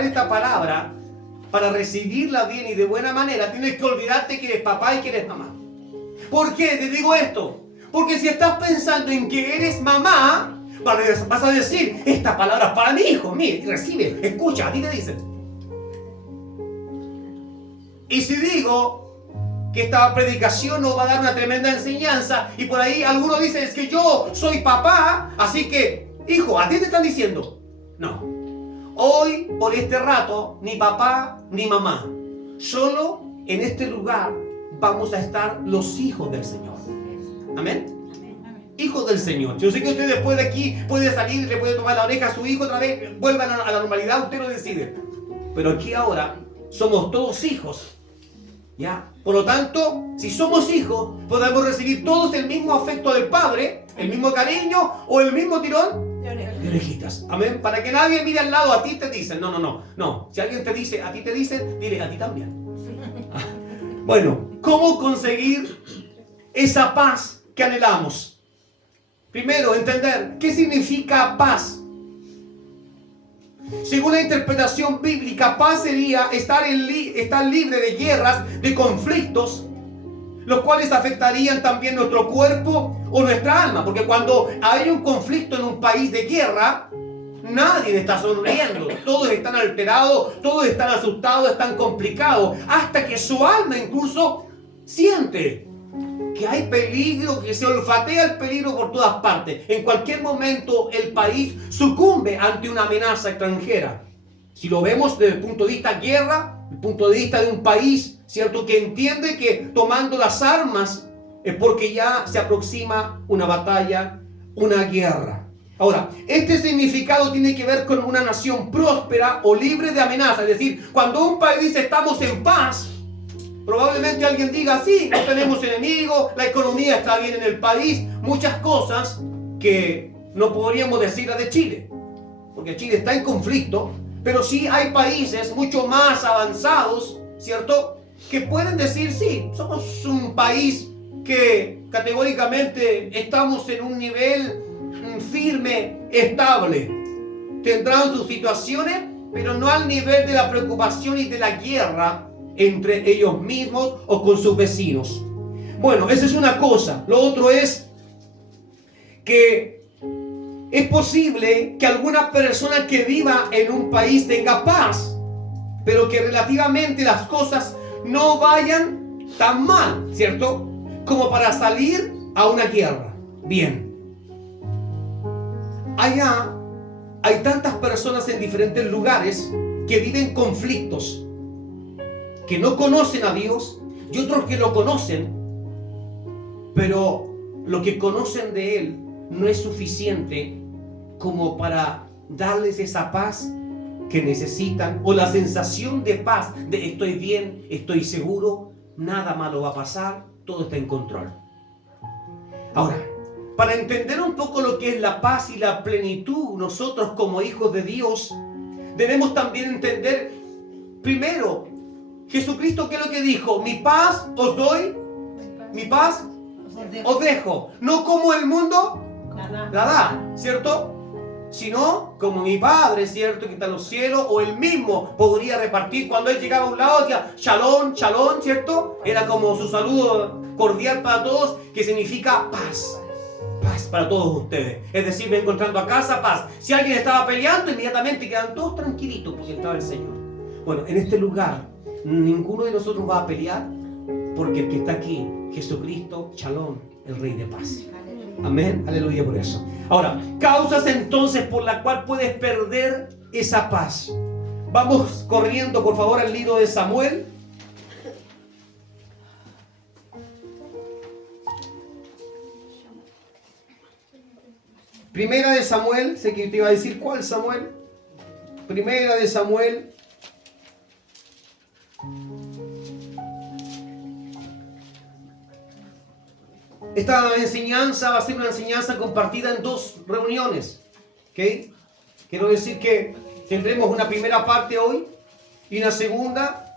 esta palabra, para recibirla bien y de buena manera, tienes que olvidarte que eres papá y que eres mamá. ¿Por qué te digo esto? Porque si estás pensando en que eres mamá, vas a decir, esta palabra es para mi hijo, mire, recibe, escucha, a ti te dicen. Y si digo que esta predicación nos va a dar una tremenda enseñanza, y por ahí algunos dicen, es que yo soy papá, así que, hijo, a ti te están diciendo, no. Hoy, por este rato, ni papá ni mamá. Solo en este lugar vamos a estar los hijos del Señor. Amén. Hijos del Señor. Yo sé que usted después de aquí puede salir y le puede tomar la oreja a su hijo otra vez. Vuelvan a la normalidad, usted lo decide. Pero aquí ahora somos todos hijos. ¿Ya? Por lo tanto, si somos hijos, podemos recibir todos el mismo afecto del Padre, el mismo cariño o el mismo tirón de orejitas. Amén. Para que nadie mire al lado, a ti te dicen. No. Si alguien te dice, a ti te dicen, dile, a ti también. Bueno, ¿cómo conseguir esa paz que anhelamos? Primero, entender qué significa paz. Según la interpretación bíblica, paz sería estar libre de guerras, de conflictos, los cuales afectarían también nuestro cuerpo o nuestra alma. Porque cuando hay un conflicto en un país de guerra, nadie está sonriendo. Todos están alterados, todos están asustados, están complicados. Hasta que su alma incluso siente que hay peligro, que se olfatea el peligro por todas partes. En cualquier momento el país sucumbe ante una amenaza extranjera. Si lo vemos desde el punto de vista guerra, el punto de vista de un país, ¿cierto?, que entiende que tomando las armas es porque ya se aproxima una batalla, una guerra. Ahora, este significado tiene que ver con una nación próspera o libre de amenazas. Es decir, cuando un país dice estamos en paz, probablemente alguien diga, sí, no tenemos enemigos, la economía está bien en el país, muchas cosas que no podríamos decir la de Chile, porque Chile está en conflicto, pero sí hay países mucho más avanzados, ¿cierto?, que pueden decir, sí, somos un país que categóricamente estamos en un nivel firme, estable. Tendrán sus situaciones, pero no al nivel de la preocupación y de la guerra entre ellos mismos o con sus vecinos. Bueno, esa es una cosa. Lo otro es que es posible que alguna persona que viva en un país tenga paz, pero que relativamente las cosas no vayan tan mal, ¿cierto?, como para salir a una guerra. Bien. Allá hay tantas personas en diferentes lugares que viven conflictos, que no conocen a Dios y otros que lo conocen, pero lo que conocen de Él no es suficiente como para darles esa paz que necesitan, o la sensación de paz, de estoy bien, estoy seguro, nada malo va a pasar, todo está en control. Ahora, para entender un poco lo que es la paz y la plenitud, nosotros como hijos de Dios debemos también entender primero, Jesucristo, ¿qué es lo que dijo? Mi paz os doy, mi paz os dejo. No como el mundo la da, ¿cierto? Sino como mi Padre, ¿cierto?, que está en los cielos, o Él mismo podría repartir. Cuando Él llegaba a un lado, decía shalom, shalom, ¿cierto? Era como su saludo cordial para todos, que significa paz. Paz para todos ustedes. Es decir, me encontrando a casa, paz. Si alguien estaba peleando, inmediatamente quedan todos tranquilitos porque estaba el Señor. Bueno, en este lugar ninguno de nosotros va a pelear, porque el que está aquí, Jesucristo, Shalom, el Rey de paz. Amén, aleluya por eso. Ahora, causas entonces por la cual puedes perder esa paz. Vamos corriendo por favor al libro de Samuel. Primera de Samuel, sé que te iba a decir cuál Samuel. Primera de Samuel. Esta enseñanza va a ser una enseñanza compartida en dos reuniones. ¿Ok? Quiero decir que tendremos una primera parte hoy y una segunda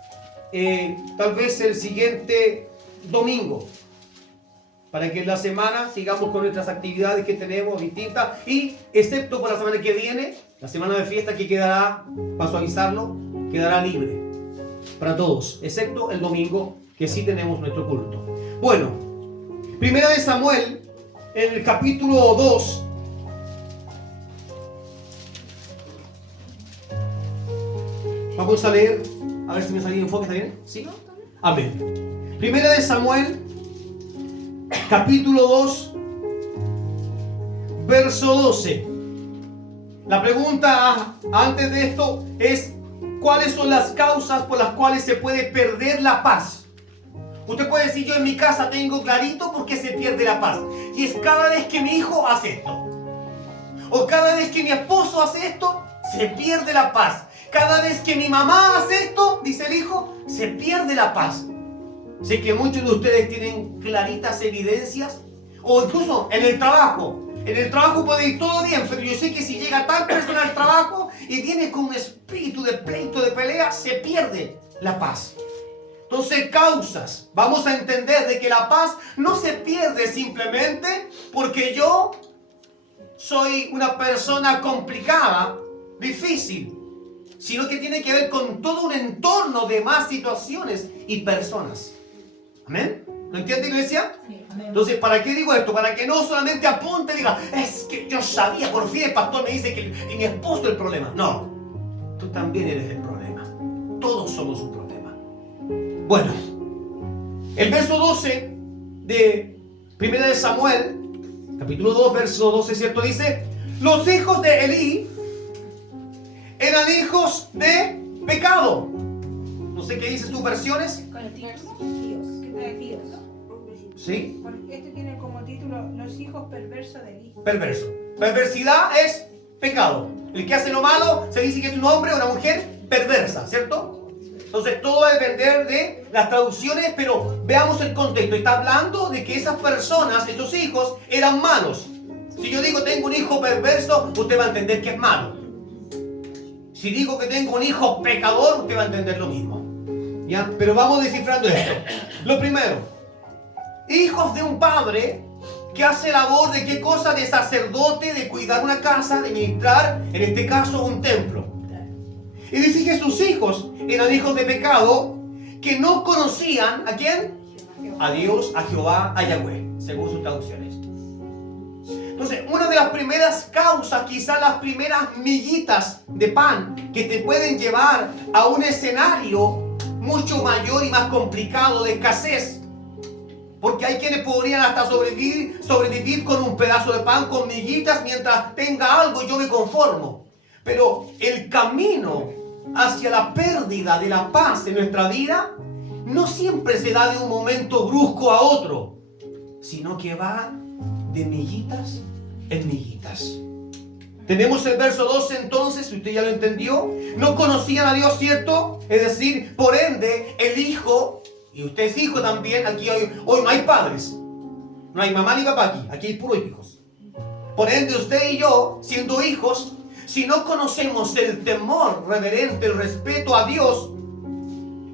tal vez el siguiente domingo, para que en la semana sigamos con nuestras actividades que tenemos distintas, y excepto por la semana que viene, La semana de fiesta que quedará, para suavizarlo, quedará libre para todos, excepto el domingo, que sí tenemos nuestro culto. Bueno, Primera de Samuel, en el capítulo 2. Vamos a leer, a ver si me salió el enfoque, ¿está bien? ¿Sí? Amén. Primera de Samuel, capítulo 2, verso 12. La pregunta antes de esto es: ¿cuáles son las causas por las cuales se puede perder la paz? Usted puede decir: yo en mi casa tengo clarito por qué se pierde la paz. Y es cada vez que mi hijo hace esto. O cada vez que mi esposo hace esto, se pierde la paz. Cada vez que mi mamá hace esto, dice el hijo, se pierde la paz. Sé que muchos de ustedes tienen claritas evidencias. O incluso en el trabajo. En el trabajo puede ir todo bien, pero yo sé que si llega tal persona al trabajo y viene con un espíritu de pleito, de pelea, se pierde la paz. Entonces, causas. Vamos a entender de que la paz no se pierde simplemente porque yo soy una persona complicada, difícil, sino que tiene que ver con todo un entorno de más situaciones y personas. ¿Amén? ¿Lo entiende, iglesia? Sí, amén. Entonces, ¿para qué digo esto? Para que no solamente apunte y diga: es que yo sabía, por fin el pastor me dice que mi esposo es el problema. No, tú también eres el problema. Todos somos un problema. Bueno, el verso 12 de 1 de Samuel, capítulo 2, verso 12, ¿cierto? Dice: los hijos de Elí eran hijos de pecado. No sé qué dice tus versiones. ¿Sí? Este tiene como título Los hijos perversos de Elí. Perverso. Perversidad es pecado. El que hace lo malo se dice que es un hombre o una mujer perversa, ¿cierto? Entonces todo va a depender de las traducciones, pero veamos el contexto. Está hablando de que esas personas, estos hijos, eran malos. Si yo digo tengo un hijo perverso, usted va a entender que es malo. Si digo que tengo un hijo pecador, usted va a entender lo mismo. ¿Ya? Pero vamos descifrando esto. Lo primero: hijos de un padre que hace labor de qué cosa, de sacerdote, de cuidar una casa, de ministrar, en este caso, un templo. Y dice que sus hijos eran hijos de pecado, que no conocían ¿a quién? A Dios, a Jehová, a Yahweh, según sus traducciones. Entonces, una de las primeras causas, quizás las primeras miguitas de pan que te pueden llevar a un escenario mucho mayor y más complicado de escasez. Porque hay quienes podrían hasta sobrevivir con un pedazo de pan, con miguitas, mientras tenga algo yo me conformo. Pero el camino hacia la pérdida de la paz en nuestra vida no siempre se da de un momento brusco a otro, sino que va de miguitas en miguitas. Tenemos el verso 12 entonces, si usted ya lo entendió. No conocían a Dios, ¿cierto? Es decir, por ende, el hijo, y usted es hijo también, aquí hoy no hay padres, no hay mamá ni papá aquí hay puros hijos. Por ende, usted y yo, siendo hijos, si no conocemos el temor reverente, el respeto a Dios,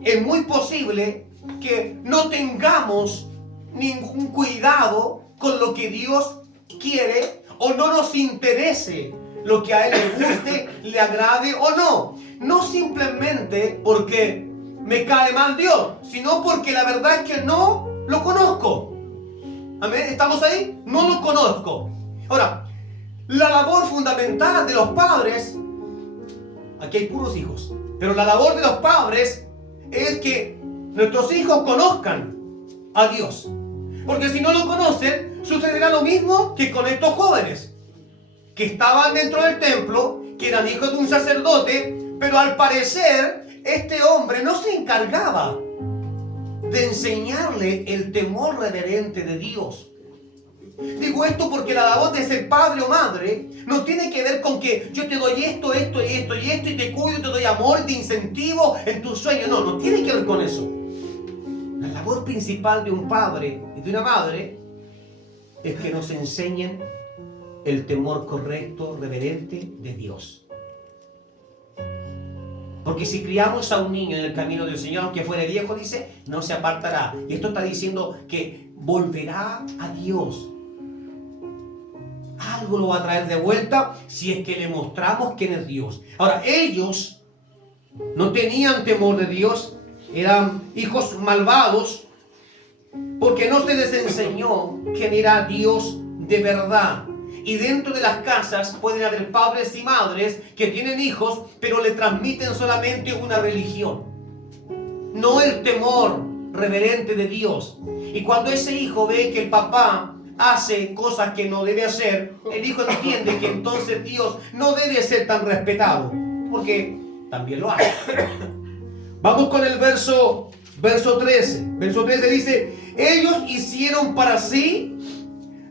es muy posible que no tengamos ningún cuidado con lo que Dios quiere, o no nos interese lo que a Él le guste, le agrade o no. No simplemente porque me cae mal Dios, sino porque la verdad es que no lo conozco. ¿Amén? ¿Estamos ahí? No lo conozco. Ahora, la labor fundamental de los padres, aquí hay puros hijos, pero la labor de los padres es que nuestros hijos conozcan a Dios. Porque si no lo conocen, sucederá lo mismo que con estos jóvenes que estaban dentro del templo, que eran hijos de un sacerdote, pero al parecer este hombre no se encargaba de enseñarle el temor reverente de Dios. Digo esto porque la labor de ser padre o madre no tiene que ver con que yo te doy esto, esto y esto y esto, y te cuido, te doy amor, te incentivo en tus sueños. No tiene que ver con eso. La labor principal de un padre y de una madre es que nos enseñen el temor correcto, reverente de Dios. Porque si criamos a un niño en el camino del Señor, aunque fuere viejo, dice, no se apartará. Y esto está diciendo que volverá a Dios. Algo algo lo va a traer de vuelta si es que le mostramos quién es Dios. Ahora, ellos no tenían temor de Dios, eran hijos malvados, porque no se les enseñó quién era Dios de verdad. Y dentro de las casas pueden haber padres y madres que tienen hijos, pero le transmiten solamente una religión, no el temor reverente de Dios. Y cuando ese hijo ve que el papá hace cosas que no debe hacer, el hijo entiende que entonces Dios no debe ser tan respetado, porque también lo hace. Vamos con el verso 13. Verso 13 dice: ellos hicieron para sí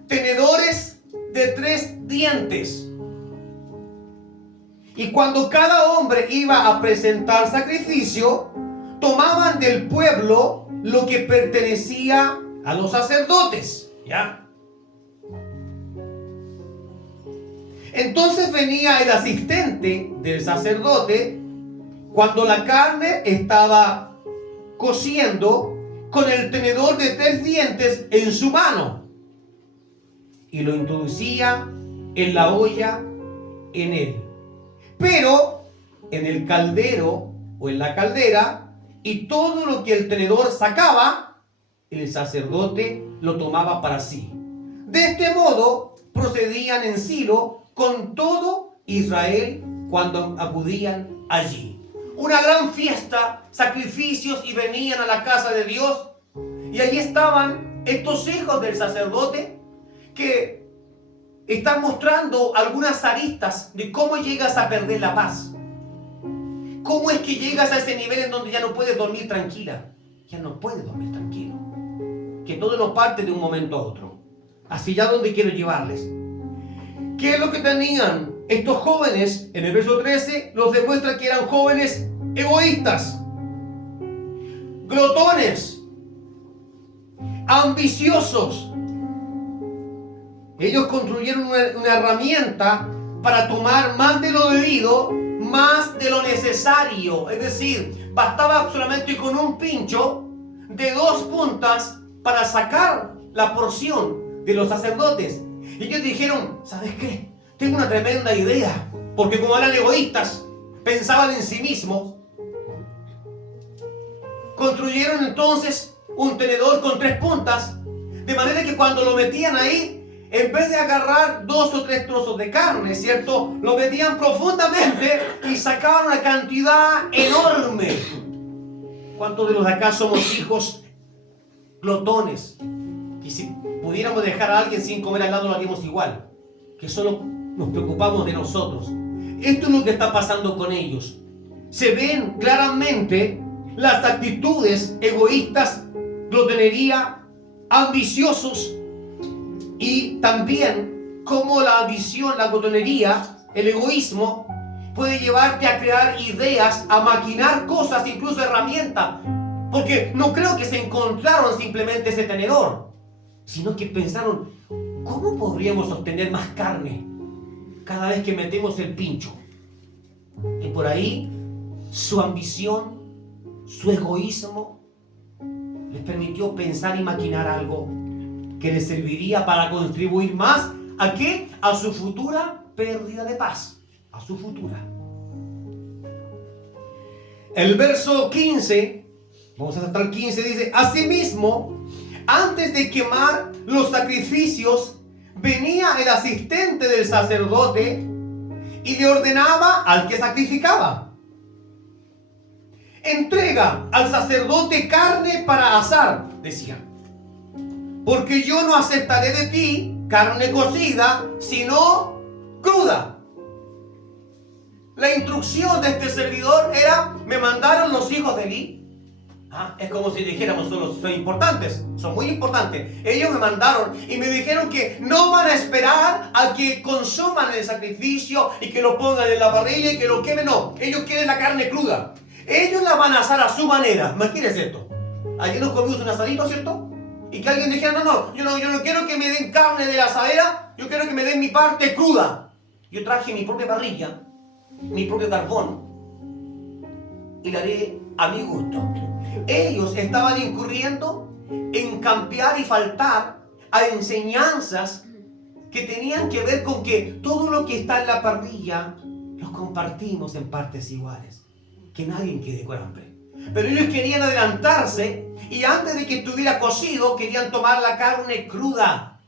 tenedores de 3 dientes. Y cuando cada hombre iba a presentar sacrificio, tomaban del pueblo lo que pertenecía a los sacerdotes. ¿Ya? Entonces venía el asistente del sacerdote cuando la carne estaba cociendo, con el tenedor de 3 dientes en su mano, y lo introducía en la olla en él, pero en el caldero o en la caldera, y todo lo que el tenedor sacaba, el sacerdote lo tomaba para sí. De este modo procedían en Silo con todo Israel cuando acudían allí. Una gran fiesta, sacrificios, y venían a la casa de Dios, y allí estaban estos hijos del sacerdote que están mostrando algunas aristas de cómo llegas a perder la paz. ¿Cómo es que llegas a ese nivel en donde ya no puedes dormir tranquila? Ya no puedes dormir tranquilo. Que todo nos parte de un momento a otro. Así ya donde quiero llevarles. ¿Qué es lo que tenían estos jóvenes? En el verso 13 nos demuestra que eran jóvenes egoístas, glotones, ambiciosos. Ellos construyeron una herramienta para tomar más de lo debido, más de lo necesario. Es decir, bastaba solamente con un pincho de 2 puntas para sacar la porción de los sacerdotes. Y ellos dijeron: ¿sabes qué? Tengo una tremenda idea. Porque como eran egoístas, pensaban en sí mismos, construyeron entonces un tenedor con 3 puntas, de manera que cuando lo metían ahí, en vez de agarrar 2 o 3 trozos de carne, ¿cierto?, lo metían profundamente y sacaban una cantidad enorme. ¿Cuántos de los de acá somos hijos glotones? Que si pudiéramos dejar a alguien sin comer al lado lo haríamos igual, que solo nos preocupamos de nosotros. Esto es lo que está pasando con ellos. Se ven claramente las actitudes egoístas, glotonería, ambiciosos, y también cómo la ambición, la glotonería, el egoísmo puede llevarte a crear ideas, a maquinar cosas, incluso herramientas. Porque no creo que se encontraron simplemente ese tenedor, sino que pensaron: ¿cómo podríamos obtener más carne cada vez que metemos el pincho? Y por ahí su ambición, su egoísmo les permitió pensar y maquinar algo que les serviría para contribuir más ¿a qué? A su futura pérdida de paz, a su futura. El verso 15, vamos a saltar el 15, dice: asimismo, antes de quemar los sacrificios, venía el asistente del sacerdote y le ordenaba al que sacrificaba: entrega al sacerdote carne para asar, decía, porque yo no aceptaré de ti carne cocida, sino cruda. La instrucción de este servidor era: me mandaron los hijos de Eli. Es como si dijéramos: son importantes, son muy importantes. Ellos me mandaron y me dijeron que no van a esperar a que consuman el sacrificio y que lo pongan en la parrilla y que lo quemen. No, ellos quieren la carne cruda. Ellos la van a asar a su manera. Imagínense esto. Ayer nos comimos un asadito, ¿cierto? Y que alguien dijera: yo no quiero que me den carne de la asadera, yo quiero que me den mi parte cruda. Yo traje mi propia parrilla, mi propio carbón, y la haré a mi gusto. Ellos estaban incurriendo en cambiar y faltar a enseñanzas que tenían que ver con que todo lo que está en la parrilla lo compartimos en partes iguales. Que nadie quede con hambre. Pero ellos querían adelantarse y antes de que estuviera cocido querían tomar la carne cruda.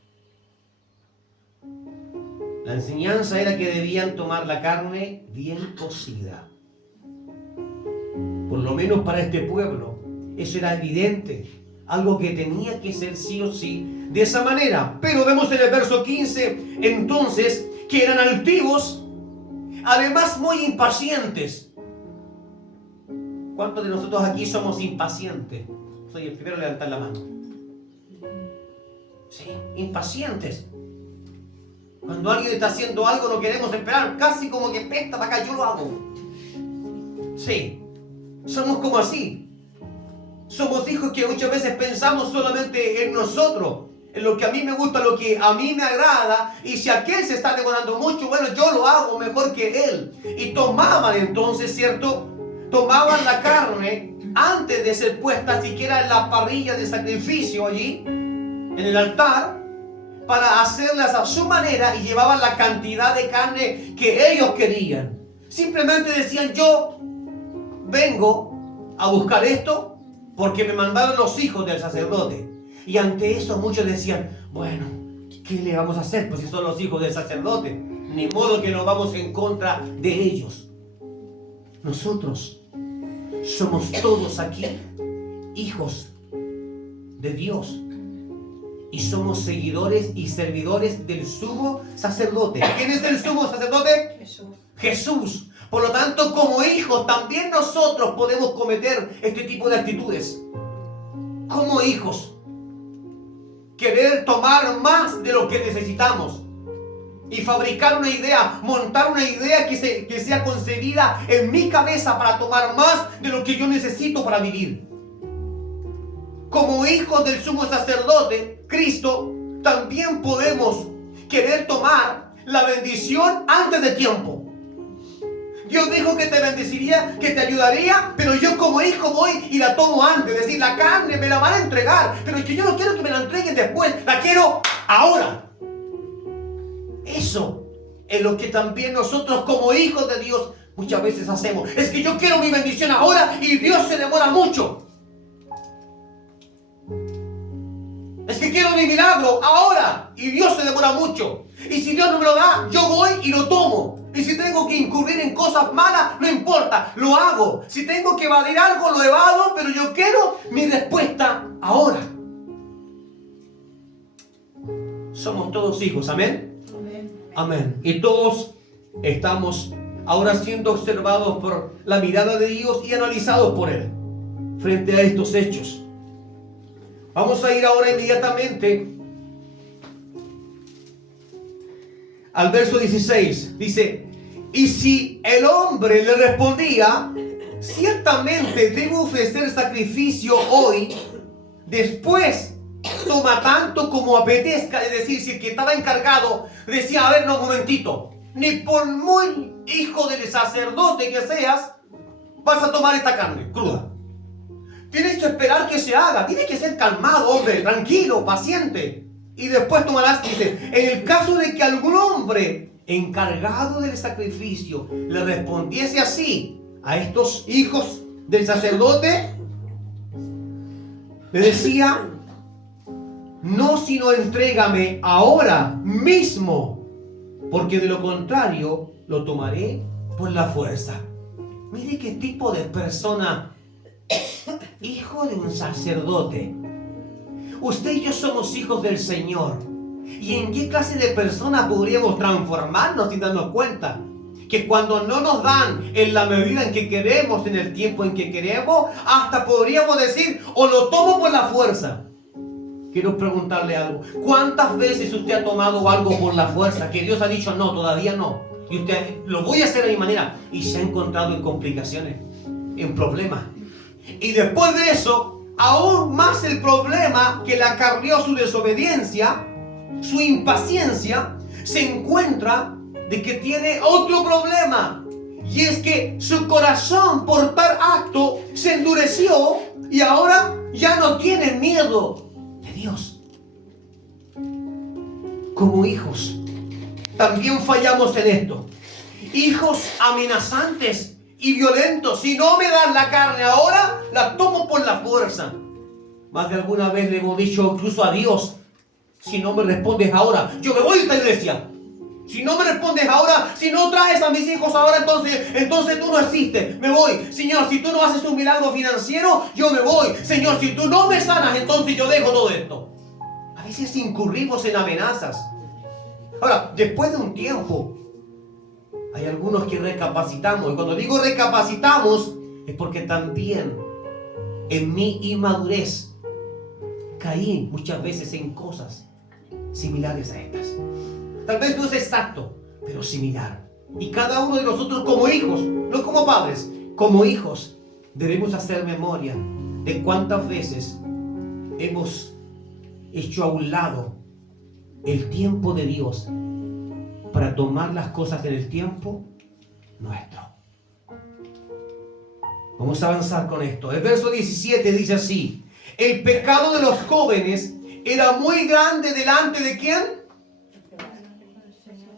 La enseñanza era que debían tomar la carne bien cocida. Por lo menos para este pueblo, eso era evidente. Algo que tenía que ser sí o sí de esa manera. Pero vemos en el verso 15, entonces, que eran altivos, además muy impacientes. ¿Cuántos de nosotros aquí somos impacientes? Soy el primero a levantar la mano. Sí, impacientes. Cuando alguien está haciendo algo no queremos esperar, casi como que pesta para acá, yo lo hago. Sí, somos como así. Somos hijos que muchas veces pensamos solamente en nosotros, en lo que a mí me gusta, lo que a mí me agrada, y si aquel se está demorando mucho, bueno, yo lo hago mejor que él. Y tomaban entonces, ¿cierto? Tomaban la carne antes de ser puesta siquiera en la parrilla de sacrificio allí, en el altar, para hacerlas a su manera y llevaban la cantidad de carne que ellos querían. Simplemente decían, yo vengo a buscar esto porque me mandaron los hijos del sacerdote. Y ante eso muchos decían, bueno, ¿qué le vamos a hacer? Pues si son los hijos del sacerdote, ni modo que nos vamos en contra de ellos. Nosotros somos todos aquí hijos de Dios. Y somos seguidores y servidores del sumo sacerdote. ¿Quién es el sumo sacerdote? Jesús. Jesús. Por lo tanto, como hijos, también nosotros podemos cometer este tipo de actitudes. Como hijos. Querer tomar más de lo que necesitamos. Y fabricar una idea, montar una idea que sea concebida en mi cabeza para tomar más de lo que yo necesito para vivir. Como hijos del sumo sacerdote, Cristo, también podemos querer tomar la bendición antes de tiempo. Dios dijo que te bendeciría, que te ayudaría, pero yo como hijo voy y la tomo antes. Es decir, la carne me la van a entregar, pero es que yo no quiero que me la entreguen después, la quiero ahora. Eso es lo que también nosotros como hijos de Dios muchas veces hacemos. Es que yo quiero mi bendición ahora y Dios se demora mucho. Es que quiero mi milagro ahora y Dios se demora mucho. Y si Dios no me lo da, yo voy y lo tomo. Y si tengo que incurrir en cosas malas, no importa, lo hago. Si tengo que evadir algo, lo evado, pero yo quiero mi respuesta ahora. Somos todos hijos, ¿amén? Amén. Amén. Y todos estamos ahora siendo observados por la mirada de Dios y analizados por Él frente a estos hechos. Vamos a ir ahora inmediatamente al verso 16. Dice, y si el hombre le respondía, ciertamente debo ofrecer sacrificio hoy, después toma tanto como apetezca. Es decir, si el que estaba encargado decía, a ver, no, un momentito, ni por muy hijo del sacerdote que seas, vas a tomar esta carne cruda. Tienes que esperar que se haga. Tienes que ser calmado, hombre, tranquilo, paciente. Y después tomarás, dice, en el caso de que algún hombre encargado del sacrificio le respondiese así a estos hijos del sacerdote, le decía, no, sino entrégame ahora mismo, porque de lo contrario lo tomaré por la fuerza. Mire qué tipo de persona. Hijo de un sacerdote. Usted y yo somos hijos del Señor. ¿Y en qué clase de persona podríamos transformarnos sin darnos cuenta? Que cuando no nos dan en la medida en que queremos, en el tiempo en que queremos, hasta podríamos decir, o lo tomo por la fuerza. Quiero preguntarle algo. ¿Cuántas veces usted ha tomado algo por la fuerza que Dios ha dicho, no, todavía no? Y usted, lo voy a hacer a mi manera. Y se ha encontrado en complicaciones, en problemas. Y después de eso, aún más el problema que le acarreó su desobediencia, su impaciencia, se encuentra de que tiene otro problema. Y es que su corazón por tal acto se endureció y ahora ya no tiene miedo de Dios. Como hijos, también fallamos en esto. Hijos amenazantes y violentos. Si no me das la carne ahora, la tomo por la fuerza. Más de alguna vez le hemos dicho incluso a Dios: si no me respondes ahora, yo me voy de esta iglesia. Si no me respondes ahora, si no traes a mis hijos ahora, entonces tú no existes. Me voy. Señor, si tú no haces un milagro financiero, yo me voy. Señor, si tú no me sanas, entonces yo dejo todo esto. A veces incurrimos en amenazas. Ahora, después de un tiempo, hay algunos que recapacitamos. Y cuando digo recapacitamos, es porque también en mi inmadurez caí muchas veces en cosas similares a estas. Tal vez no es exacto, pero similar. Y cada uno de nosotros como hijos, no como padres, como hijos, debemos hacer memoria de cuántas veces hemos hecho a un lado el tiempo de Dios para tomar las cosas en el tiempo nuestro. Vamos a avanzar con esto. El verso 17 dice así: el pecado de los jóvenes era muy grande delante de ¿quién?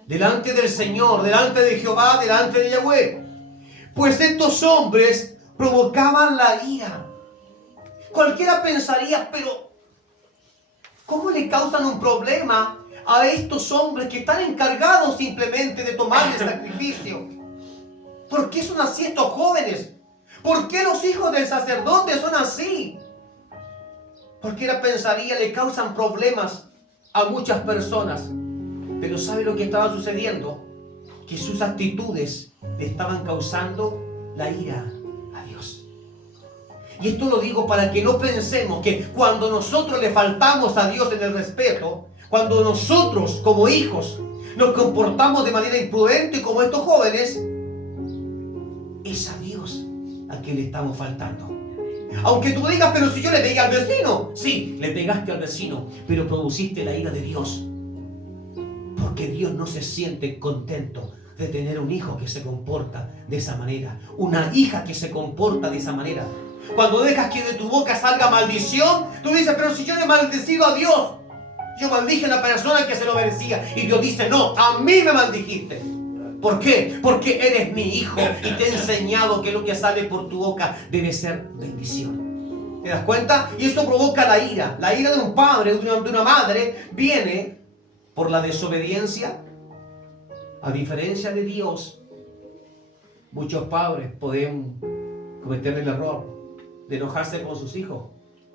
Delante del Señor, delante de Jehová, delante de Yahweh. Pues estos hombres provocaban la ira. Cualquiera pensaría, pero ¿cómo le causan un problema a estos hombres que están encargados simplemente de tomar el sacrificio? ¿Por qué son así estos jóvenes? ¿Por qué los hijos del sacerdote son así? Cualquiera pensaría, le causan problemas a muchas personas. Pero ¿sabe lo que estaba sucediendo? Que sus actitudes le estaban causando la ira a Dios. Y esto lo digo para que no pensemos que cuando nosotros le faltamos a Dios en el respeto, cuando nosotros como hijos nos comportamos de manera imprudente como estos jóvenes, es a Dios a quien le estamos faltando. Aunque tú digas, pero si yo le pegué al vecino. Sí, le pegaste al vecino, pero produciste la ira de Dios. Porque Dios no se siente contento de tener un hijo que se comporta de esa manera, una hija que se comporta de esa manera. Cuando dejas que de tu boca salga maldición, tú dices, pero si yo le he maldecido a Dios, yo maldije a una persona que se lo merecía. Y Dios dice, no, a mí me maldijiste. ¿Por qué? Porque eres mi hijo y te he enseñado que lo que sale por tu boca debe ser bendición. ¿Te das cuenta? Y esto provoca la ira. La ira de un padre, de una madre, viene por la desobediencia. A diferencia de Dios, muchos padres pueden cometer el error de enojarse con sus hijos,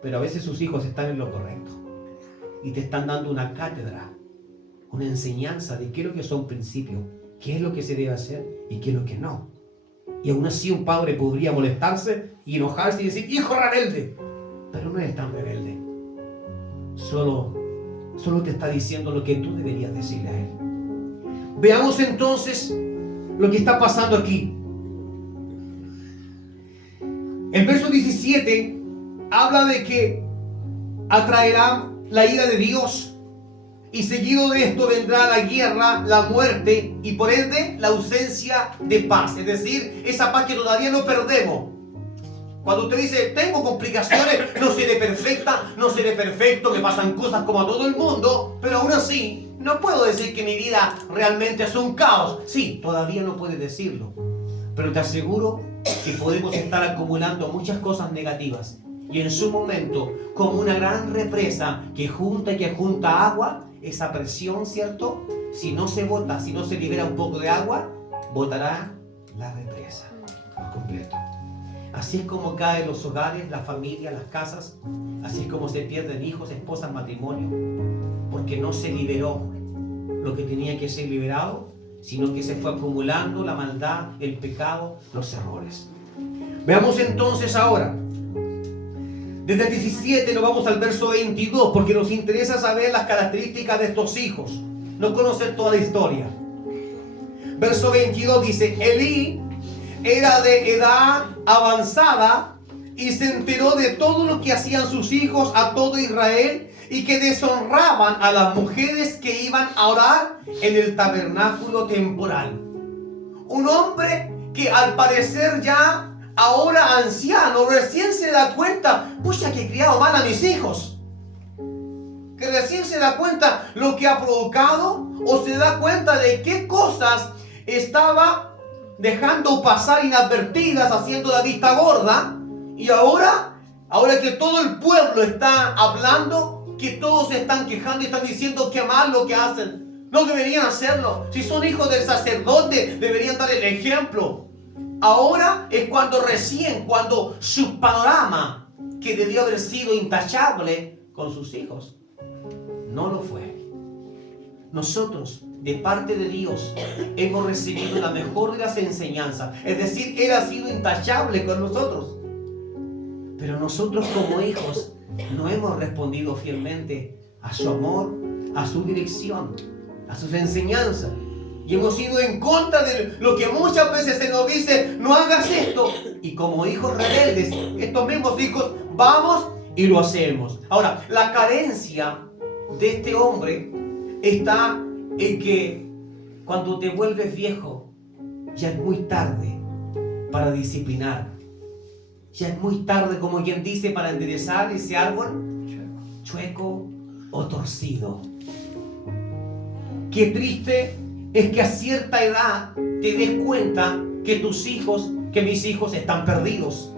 pero a veces sus hijos están en lo correcto y te están dando una cátedra, una enseñanza de qué es lo que son principios, qué es lo que se debe hacer y qué es lo que no. Y aún así un padre podría molestarse y enojarse y decir, hijo rebelde, pero no eres tan rebelde. Solo te está diciendo lo que tú deberías decirle a él. Veamos entonces lo que está pasando aquí. El verso 17 habla de que atraerá la ira de Dios y seguido de esto vendrá la guerra, la muerte y por ende la ausencia de paz. Es decir, esa paz que todavía no perdemos. Cuando usted dice, tengo complicaciones, no seré perfecta, no seré perfecto, me pasan cosas como a todo el mundo, pero aún así, no puedo decir que mi vida realmente es un caos. Sí, todavía no puedes decirlo, pero te aseguro que podemos estar acumulando muchas cosas negativas y en su momento, como una gran represa que junta agua, esa presión, ¿cierto? Si no se bota, si no se libera un poco de agua, botará la represa por completo. Así es como caen los hogares, las familias, las casas. Así es como se pierden hijos, esposas, matrimonio. Porque no se liberó lo que tenía que ser liberado, sino que se fue acumulando la maldad, el pecado, los errores. Veamos entonces ahora. Desde el 17 nos vamos al verso 22, porque nos interesa saber las características de estos hijos, no conocer toda la historia. Verso 22 dice, Elí era de edad avanzada y se enteró de todo lo que hacían sus hijos a todo Israel y que deshonraban a las mujeres que iban a orar en el tabernáculo temporal. Un hombre que al parecer ya ahora anciano recién se da cuenta, pucha, que he criado mal a mis hijos. Que porque recién se da cuenta lo que ha provocado o se da cuenta de qué cosas estaba dejando pasar inadvertidas, haciendo la vista gorda. Y ahora que todo el pueblo está hablando, que todos se están quejando y están diciendo que mal lo que hacen. No deberían hacerlo. Si son hijos del sacerdote, deberían dar el ejemplo. Ahora es cuando su panorama, que debió haber sido intachable con sus hijos, no lo fue. Nosotros, de parte de Dios, hemos recibido la mejor de las enseñanzas. Es decir, Él ha sido intachable con nosotros. Pero nosotros como hijos no hemos respondido fielmente a su amor, a su dirección, a sus enseñanzas. Y hemos ido en contra de lo que muchas veces se nos dice, no hagas esto. Y como hijos rebeldes, estos mismos hijos, vamos y lo hacemos. Ahora, la carencia de este hombre está en que cuando te vuelves viejo, ya es muy tarde para disciplinar. Ya es muy tarde, como quien dice, para enderezar ese árbol chueco o torcido. Qué triste es que a cierta edad te des cuenta que mis hijos están perdidos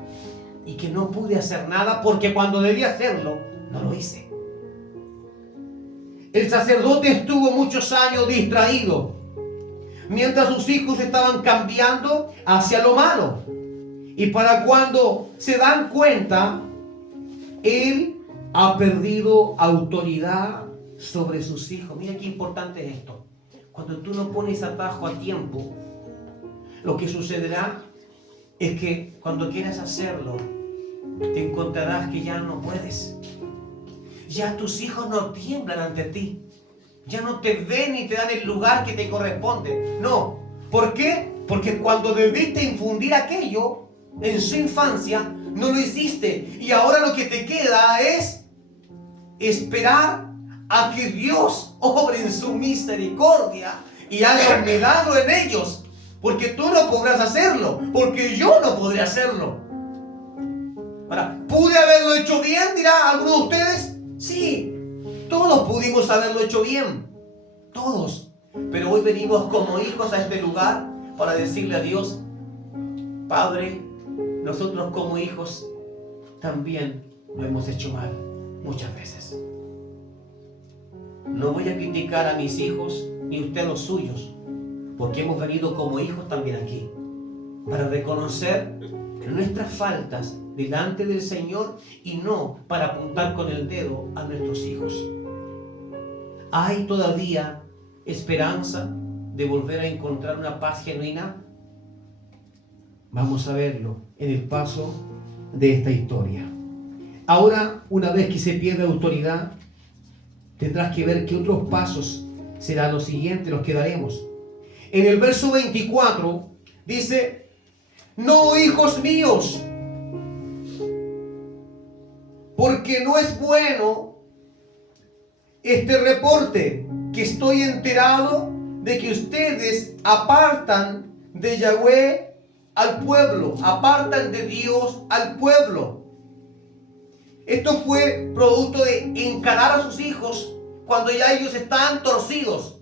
y que no pude hacer nada porque cuando debía hacerlo, no lo hice. El sacerdote estuvo muchos años distraído mientras sus hijos estaban cambiando hacia lo malo. Y para cuando se dan cuenta, él ha perdido autoridad sobre sus hijos. Mira qué importante es esto. Cuando tú no pones atajo a tiempo, lo que sucederá es que cuando quieras hacerlo, te encontrarás que ya no puedes. Ya tus hijos no tiemblan ante ti. Ya no te ven ni te dan el lugar que te corresponde. No. ¿Por qué? Porque cuando debiste infundir aquello en su infancia, no lo hiciste. Y ahora lo que te queda es esperar a que Dios obre en su misericordia y haga un milagro en ellos. Porque tú no podrás hacerlo. Porque yo no podré hacerlo. Ahora, ¿pude haberlo hecho bien? Dirá alguno de ustedes. Sí, todos pudimos haberlo hecho bien. Todos. Pero hoy venimos como hijos a este lugar para decirle a Dios: Padre, nosotros como hijos también lo hemos hecho mal muchas veces. No voy a criticar a mis hijos ni usted a los suyos, porque hemos venido como hijos también aquí para reconocer nuestras faltas delante del Señor y no para apuntar con el dedo a nuestros hijos. ¿Hay todavía esperanza de volver a encontrar una paz genuina? Vamos a verlo en el paso de esta historia. Ahora, una vez que se pierde autoridad, tendrás que ver qué otros pasos serán los siguientes, los que daremos. En el verso 24 dice: no, hijos míos, porque no es bueno este reporte, que estoy enterado de que ustedes apartan de Yahweh al pueblo, apartan de Dios al pueblo. Esto fue producto de encarar a sus hijos cuando ya ellos están torcidos.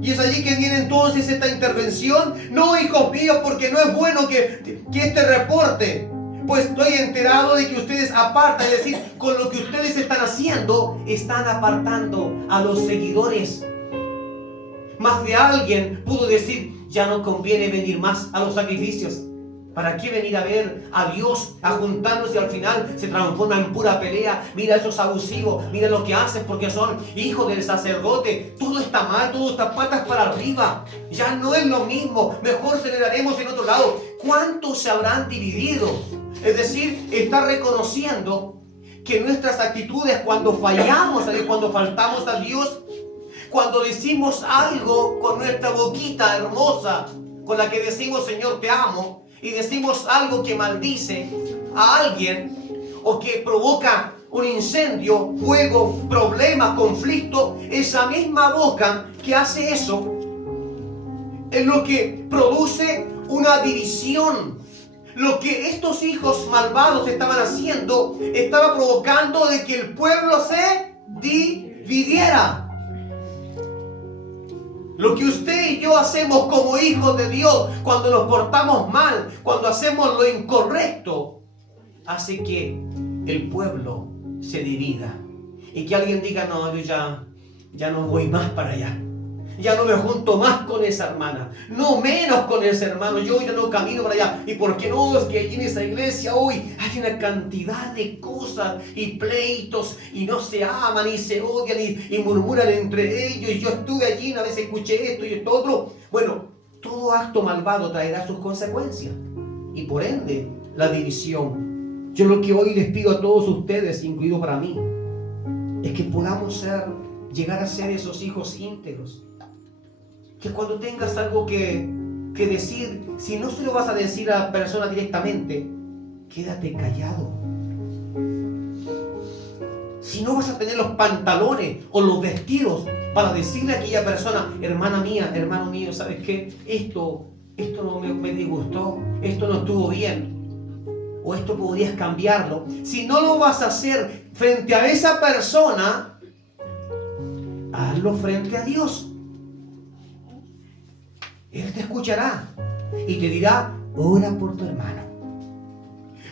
Y es allí que viene entonces esta intervención. No, hijos míos, porque no es bueno que este reporte, pues estoy enterado de que ustedes apartan, es decir, con lo que ustedes están haciendo, están apartando a los seguidores. Más de alguien pudo decir: ya no conviene venir más a los sacrificios. ¿Para qué venir a ver a Dios, a juntarnos y al final se transforma en pura pelea? Mira esos abusivos, mira lo que hacen porque son hijos del sacerdote. Todo está mal, todo está patas para arriba. Ya no es lo mismo, mejor celebraremos en otro lado. ¿Cuántos se habrán dividido? Es decir, está reconociendo que nuestras actitudes cuando fallamos, cuando faltamos a Dios, cuando decimos algo con nuestra boquita hermosa, con la que decimos Señor te amo, y decimos algo que maldice a alguien o que provoca un incendio, fuego, problema, conflicto, esa misma boca que hace eso es lo que produce una división. Lo que estos hijos malvados estaban haciendo estaba provocando de que el pueblo se dividiera. Lo que usted y yo hacemos como hijos de Dios, cuando nos portamos mal, cuando hacemos lo incorrecto, hace que el pueblo se divida. Y que alguien diga, no, yo ya no voy más para allá. Ya no me junto más con esa hermana. No menos con ese hermano. Yo ya no camino para allá. ¿Y por qué no? Es que allí en esa iglesia hoy hay una cantidad de cosas y pleitos. Y no se aman y se odian y murmuran entre ellos. Y yo estuve allí, una vez escuché esto y esto otro. Bueno, todo acto malvado traerá sus consecuencias. Y por ende, la división. Yo lo que hoy les pido a todos ustedes, incluido para mí, es que podamos llegar a ser esos hijos íntegros. Que cuando tengas algo que decir, si no se lo vas a decir a la persona directamente, quédate callado. Si no vas a tener los pantalones o los vestidos para decirle a aquella persona, hermana mía, hermano mío, ¿sabes qué? Esto no me disgustó, esto no estuvo bien, o esto podrías cambiarlo. Si no lo vas a hacer frente a esa persona, hazlo frente a Dios. Él te escuchará y te dirá, ora por tu hermano.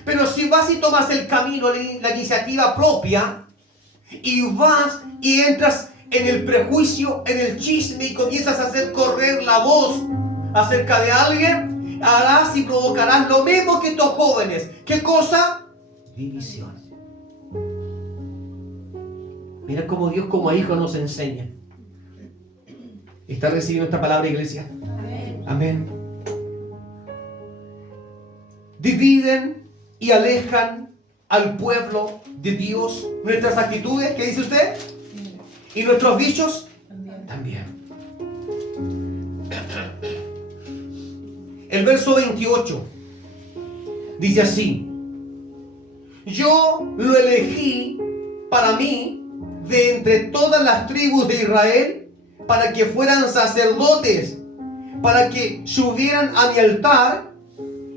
Pero si vas y tomas el camino, la iniciativa propia, y vas y entras en el prejuicio, en el chisme, y comienzas a hacer correr la voz acerca de alguien, harás y provocarás lo mismo que estos jóvenes. ¿Qué cosa? División. Mira cómo Dios como hijo nos enseña. ¿Está recibiendo esta palabra, iglesia? Amén. Dividen y alejan al pueblo de Dios. Nuestras actitudes, ¿qué dice usted? Y nuestros dichos también. El verso 28 dice así: yo lo elegí para mí de entre todas las tribus de Israel, para que fueran sacerdotes, para que subieran a mi altar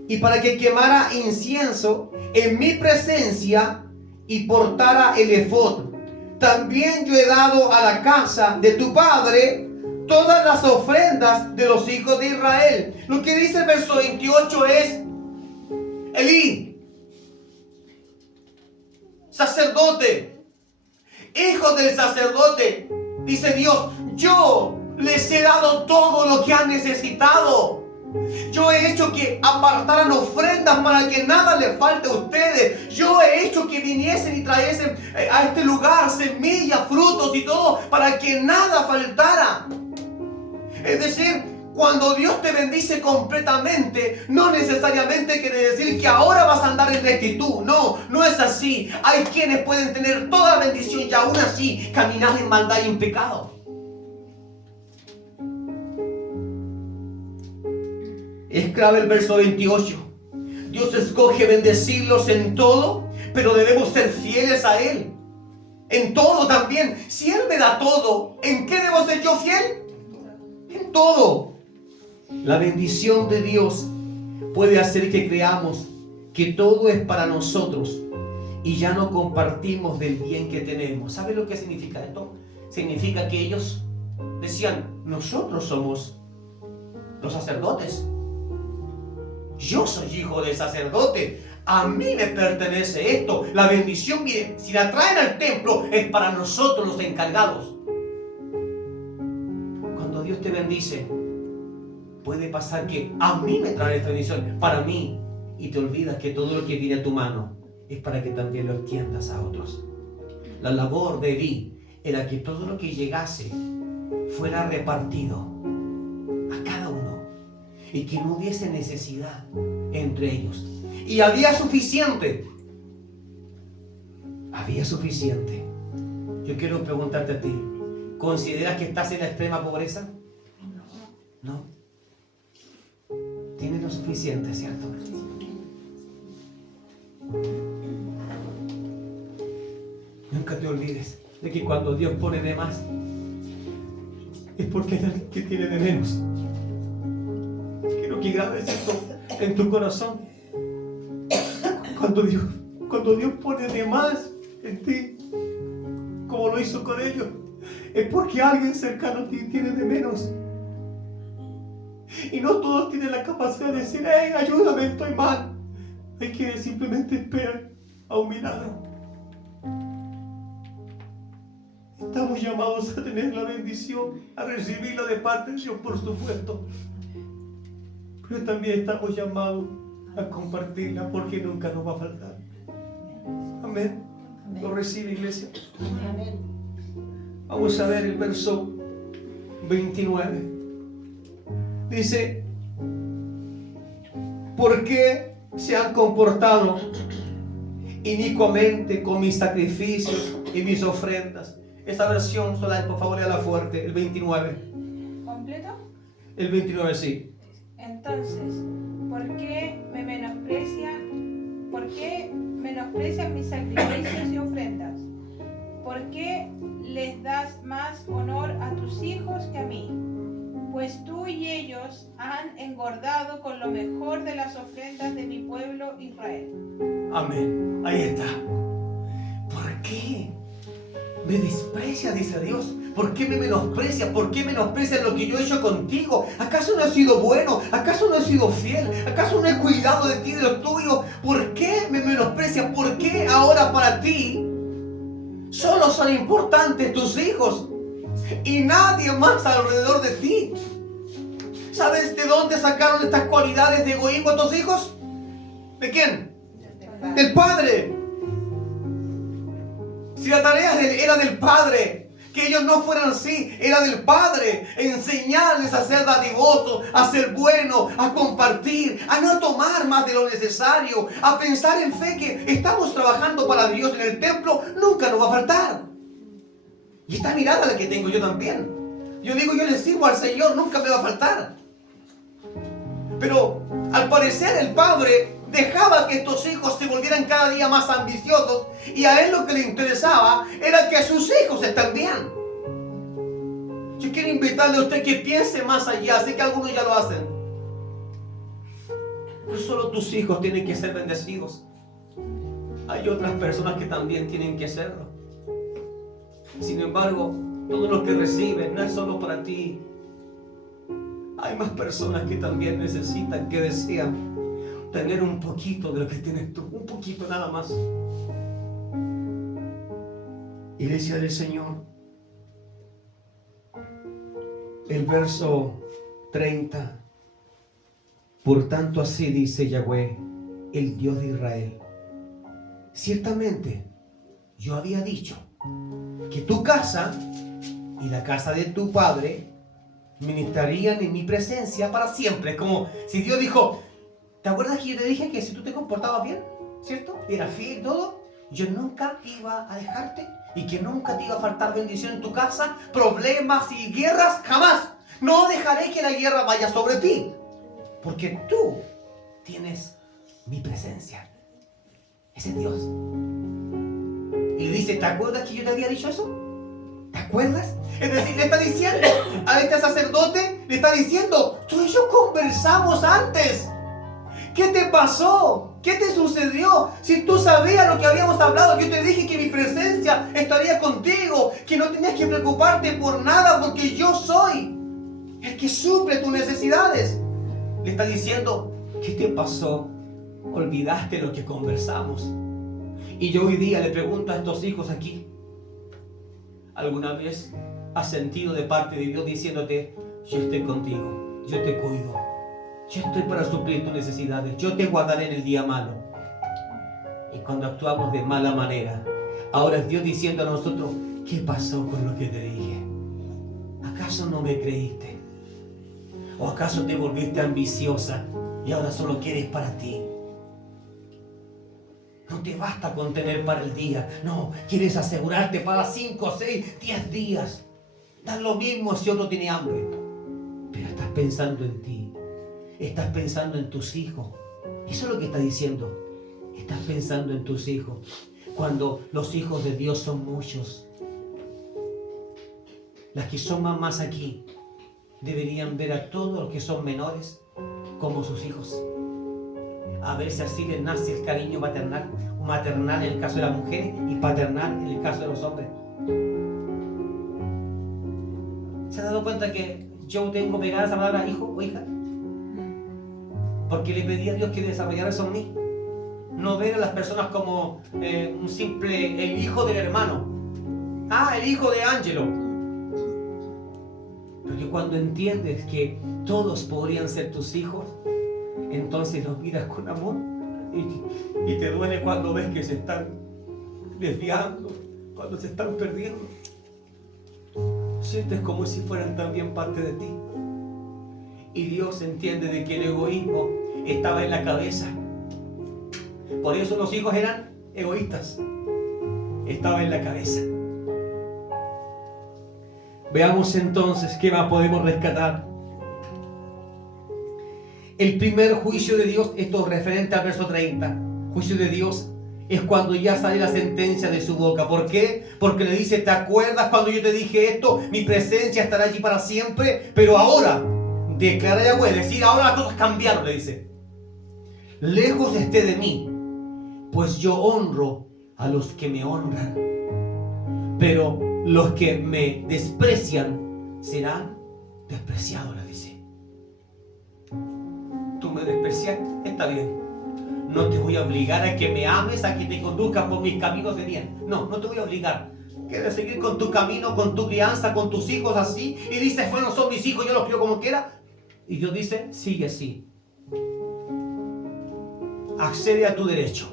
y para que quemara incienso en mi presencia y portara el efod. También yo he dado a la casa de tu padre todas las ofrendas de los hijos de Israel. Lo que dice el verso 28 es: Elí, sacerdote, hijo del sacerdote, dice Dios, yo les he dado todo lo que han necesitado. Yo he hecho que apartaran ofrendas para que nada les falte a ustedes. Yo he hecho que viniesen y trayesen a este lugar semillas, frutos y todo, para que nada faltara. Es decir, cuando Dios te bendice completamente, no necesariamente quiere decir que ahora vas a andar en rectitud. No, no es así. Hay quienes pueden tener toda la bendición y aún así caminar en maldad y en pecado. Es clave el verso 28. Dios escoge bendecirlos en todo, pero debemos ser fieles a Él. En todo también. Si Él me da todo, ¿en qué debo ser yo fiel? En todo. La bendición de Dios puede hacer que creamos que todo es para nosotros y ya no compartimos del bien que tenemos. ¿Sabe lo que significa esto? Significa que ellos decían, nosotros somos los sacerdotes. Yo soy hijo del sacerdote. A mí me pertenece esto. La bendición, mire, si la traen al templo, es para nosotros los encargados. Cuando Dios te bendice, puede pasar que a mí me trae esta bendición, para mí, y te olvidas que todo lo que viene a tu mano es para que también lo extiendas a otros. La labor de Elí era que todo lo que llegase fuera repartido a cada uno y que no hubiese necesidad entre ellos. Y había suficiente. Había suficiente. Yo quiero preguntarte a ti, ¿consideras que estás en la extrema pobreza? No. Tienes lo suficiente, ¿cierto? Nunca te olvides de que cuando Dios pone de más, es porque hay alguien que tiene de menos. Quiero que grabes esto en tu corazón. Cuando Dios pone de más en ti, como como lo hizo con ellos, es porque alguien cercano a ti tiene de menos. Y no todos tienen la capacidad de decir, hey, ayúdame, estoy mal. Hay quienes simplemente esperan a un milagro. Estamos llamados a tener la bendición, a recibirla de parte de Dios, por supuesto. Pero también estamos llamados a compartirla, porque nunca nos va a faltar. Amén. ¿Lo recibe, iglesia? Amén. Vamos a ver el verso 29. Dice, ¿por qué se han comportado inicuamente con mis sacrificios y mis ofrendas? Esta versión, Solán, por favor, léala fuerte, el 29. ¿Completo? El 29, sí. Entonces, ¿por qué menosprecian mis sacrificios y ofrendas? ¿Por qué les das más honor a tus hijos que a mí? Pues tú y ellos han engordado con lo mejor de las ofrendas de mi pueblo Israel. Amén. Ahí está. ¿Por qué me desprecia, dice Dios? ¿Por qué me menosprecia? ¿Por qué menosprecia lo que yo he hecho contigo? ¿Acaso no he sido bueno? ¿Acaso no he sido fiel? ¿Acaso no he cuidado de ti, de lo tuyo? ¿Por qué me menosprecia? ¿Por qué ahora para ti solo son importantes tus hijos y nadie más alrededor de ti? ¿Sabes de dónde sacaron estas cualidades de egoísmo a tus hijos? ¿De quién? Del padre. Si la tarea era del padre, que ellos no fueran así, era del padre. Enseñarles a ser dadivosos, a ser buenos, a compartir, a no tomar más de lo necesario, a pensar en fe que estamos trabajando para Dios en el templo, nunca nos va a faltar. Y esta mirada la que tengo yo también. Yo digo, yo le sirvo al Señor, nunca me va a faltar. Pero al parecer el padre dejaba que estos hijos se volvieran cada día más ambiciosos, y a él lo que le interesaba era que a sus hijos estén bien. Yo quiero invitarle a usted que piense más allá. Sé que algunos ya lo hacen. No solo tus hijos tienen que ser bendecidos, hay otras personas que también tienen que serlo. Sin embargo, todo lo que recibes no es solo para ti. Hay más personas que también necesitan, que desean tener un poquito de lo que tienes tú, un poquito nada más. Iglesia del Señor, el verso 30. Por tanto, así dice Yahweh, el Dios de Israel: ciertamente yo había dicho que tu casa y la casa de tu padre ministrarían en mi presencia para siempre. Es como si Dios dijo: ¿te acuerdas que yo te dije que si tú te comportabas bien, cierto? Eras fiel y todo, yo nunca iba a dejarte y que nunca te iba a faltar bendición en tu casa, problemas y guerras, jamás. No dejaré que la guerra vaya sobre ti, porque tú tienes mi presencia. Ese es Dios. Y le dice: ¿te acuerdas que yo te había dicho eso? ¿Te acuerdas? Es decir, le está diciendo a este sacerdote, le está diciendo: tú y yo conversamos antes. ¿Qué te pasó? ¿Qué te sucedió? Si tú sabías lo que habíamos hablado, yo te dije que mi presencia estaría contigo, que no tenías que preocuparte por nada, porque yo soy el que suple tus necesidades. Le está diciendo: ¿qué te pasó? Olvidaste lo que conversamos. Y yo hoy día le pregunto a estos hijos aquí: ¿alguna vez has sentido de parte de Dios diciéndote: yo estoy contigo, yo te cuido, yo estoy para suplir tus necesidades, yo te guardaré en el día malo? Y cuando actuamos de mala manera, ahora es Dios diciendo a nosotros: ¿qué pasó con lo que te dije? ¿Acaso no me creíste? ¿O acaso te volviste ambiciosa y ahora solo quieres para ti? No te basta con tener para el día, no, quieres asegurarte para 5, 6, 10 días. Da lo mismo si otro tiene hambre, pero estás pensando en ti, estás pensando en tus hijos. Eso es lo que está diciendo. Estás pensando en tus hijos. Cuando los hijos de Dios son muchos, las que son mamás aquí deberían ver a todos los que son menores como sus hijos. A ver si así les nace el cariño maternal en el caso de las mujeres y paternal en el caso de los hombres. ¿Se ha dado cuenta que yo tengo pegada esa palabra hijo o hija? Porque le pedí a Dios que desarrollara eso en mí. No ver a las personas como un simple, el hijo del hermano. Ah, el hijo de Ángelo. Porque cuando entiendes que todos podrían ser tus hijos, entonces los miras con amor y te duele cuando ves que se están desviando, cuando se están perdiendo. Sientes como si fueran también parte de ti. Y Dios entiende de que el egoísmo estaba en la cabeza. Por eso los hijos eran egoístas. Estaba en la cabeza. Veamos entonces qué más podemos rescatar. El primer juicio de Dios, esto referente al verso 30. Juicio de Dios es cuando ya sale la sentencia de su boca. ¿Por qué? Porque le dice, ¿te acuerdas cuando yo te dije esto? Mi presencia estará allí para siempre. Pero ahora, declara Yahweh, es decir, ahora las cosas cambiaron, le dice. Lejos esté de mí, pues yo honro a los que me honran. Pero los que me desprecian serán despreciados, le dice. Tú me desprecias, está bien. No te voy a obligar a que me ames, a que te conduzcas por mis caminos de bien. No, no te voy a obligar. ¿Quieres seguir con tu camino, con tu crianza, con tus hijos así? Y dices, bueno, son mis hijos, yo los quiero como quiera. Y Dios dice, sigue así. Accede a tu derecho.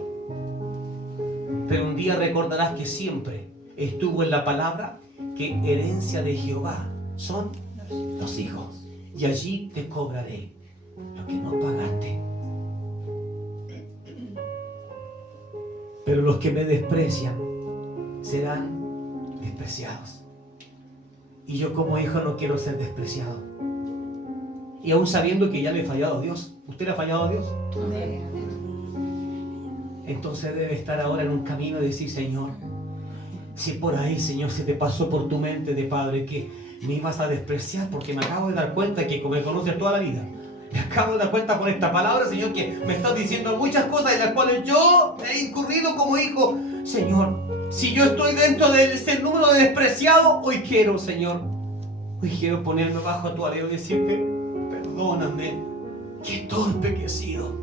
Pero un día recordarás que siempre estuvo en la palabra que herencia de Jehová son los hijos. Y allí te cobraré lo que no pagaste. Pero los que me desprecian serán despreciados. Y yo como hijo no quiero ser despreciado. Y aún sabiendo que ya le he fallado a Dios. ¿Usted le ha fallado a Dios? Entonces debe estar ahora en un camino de decir, Señor, si por ahí, Señor, se te pasó por tu mente de padre que me ibas a despreciar, porque me acabo de dar cuenta que como me conoces toda la vida, me acabo de dar cuenta por esta palabra, Señor, que me estás diciendo muchas cosas en las cuales yo he incurrido como hijo. Señor, si yo estoy dentro de ese número de despreciados, hoy quiero, Señor, hoy quiero ponerme bajo tu alero y decirte, perdóname, qué torpe que he sido.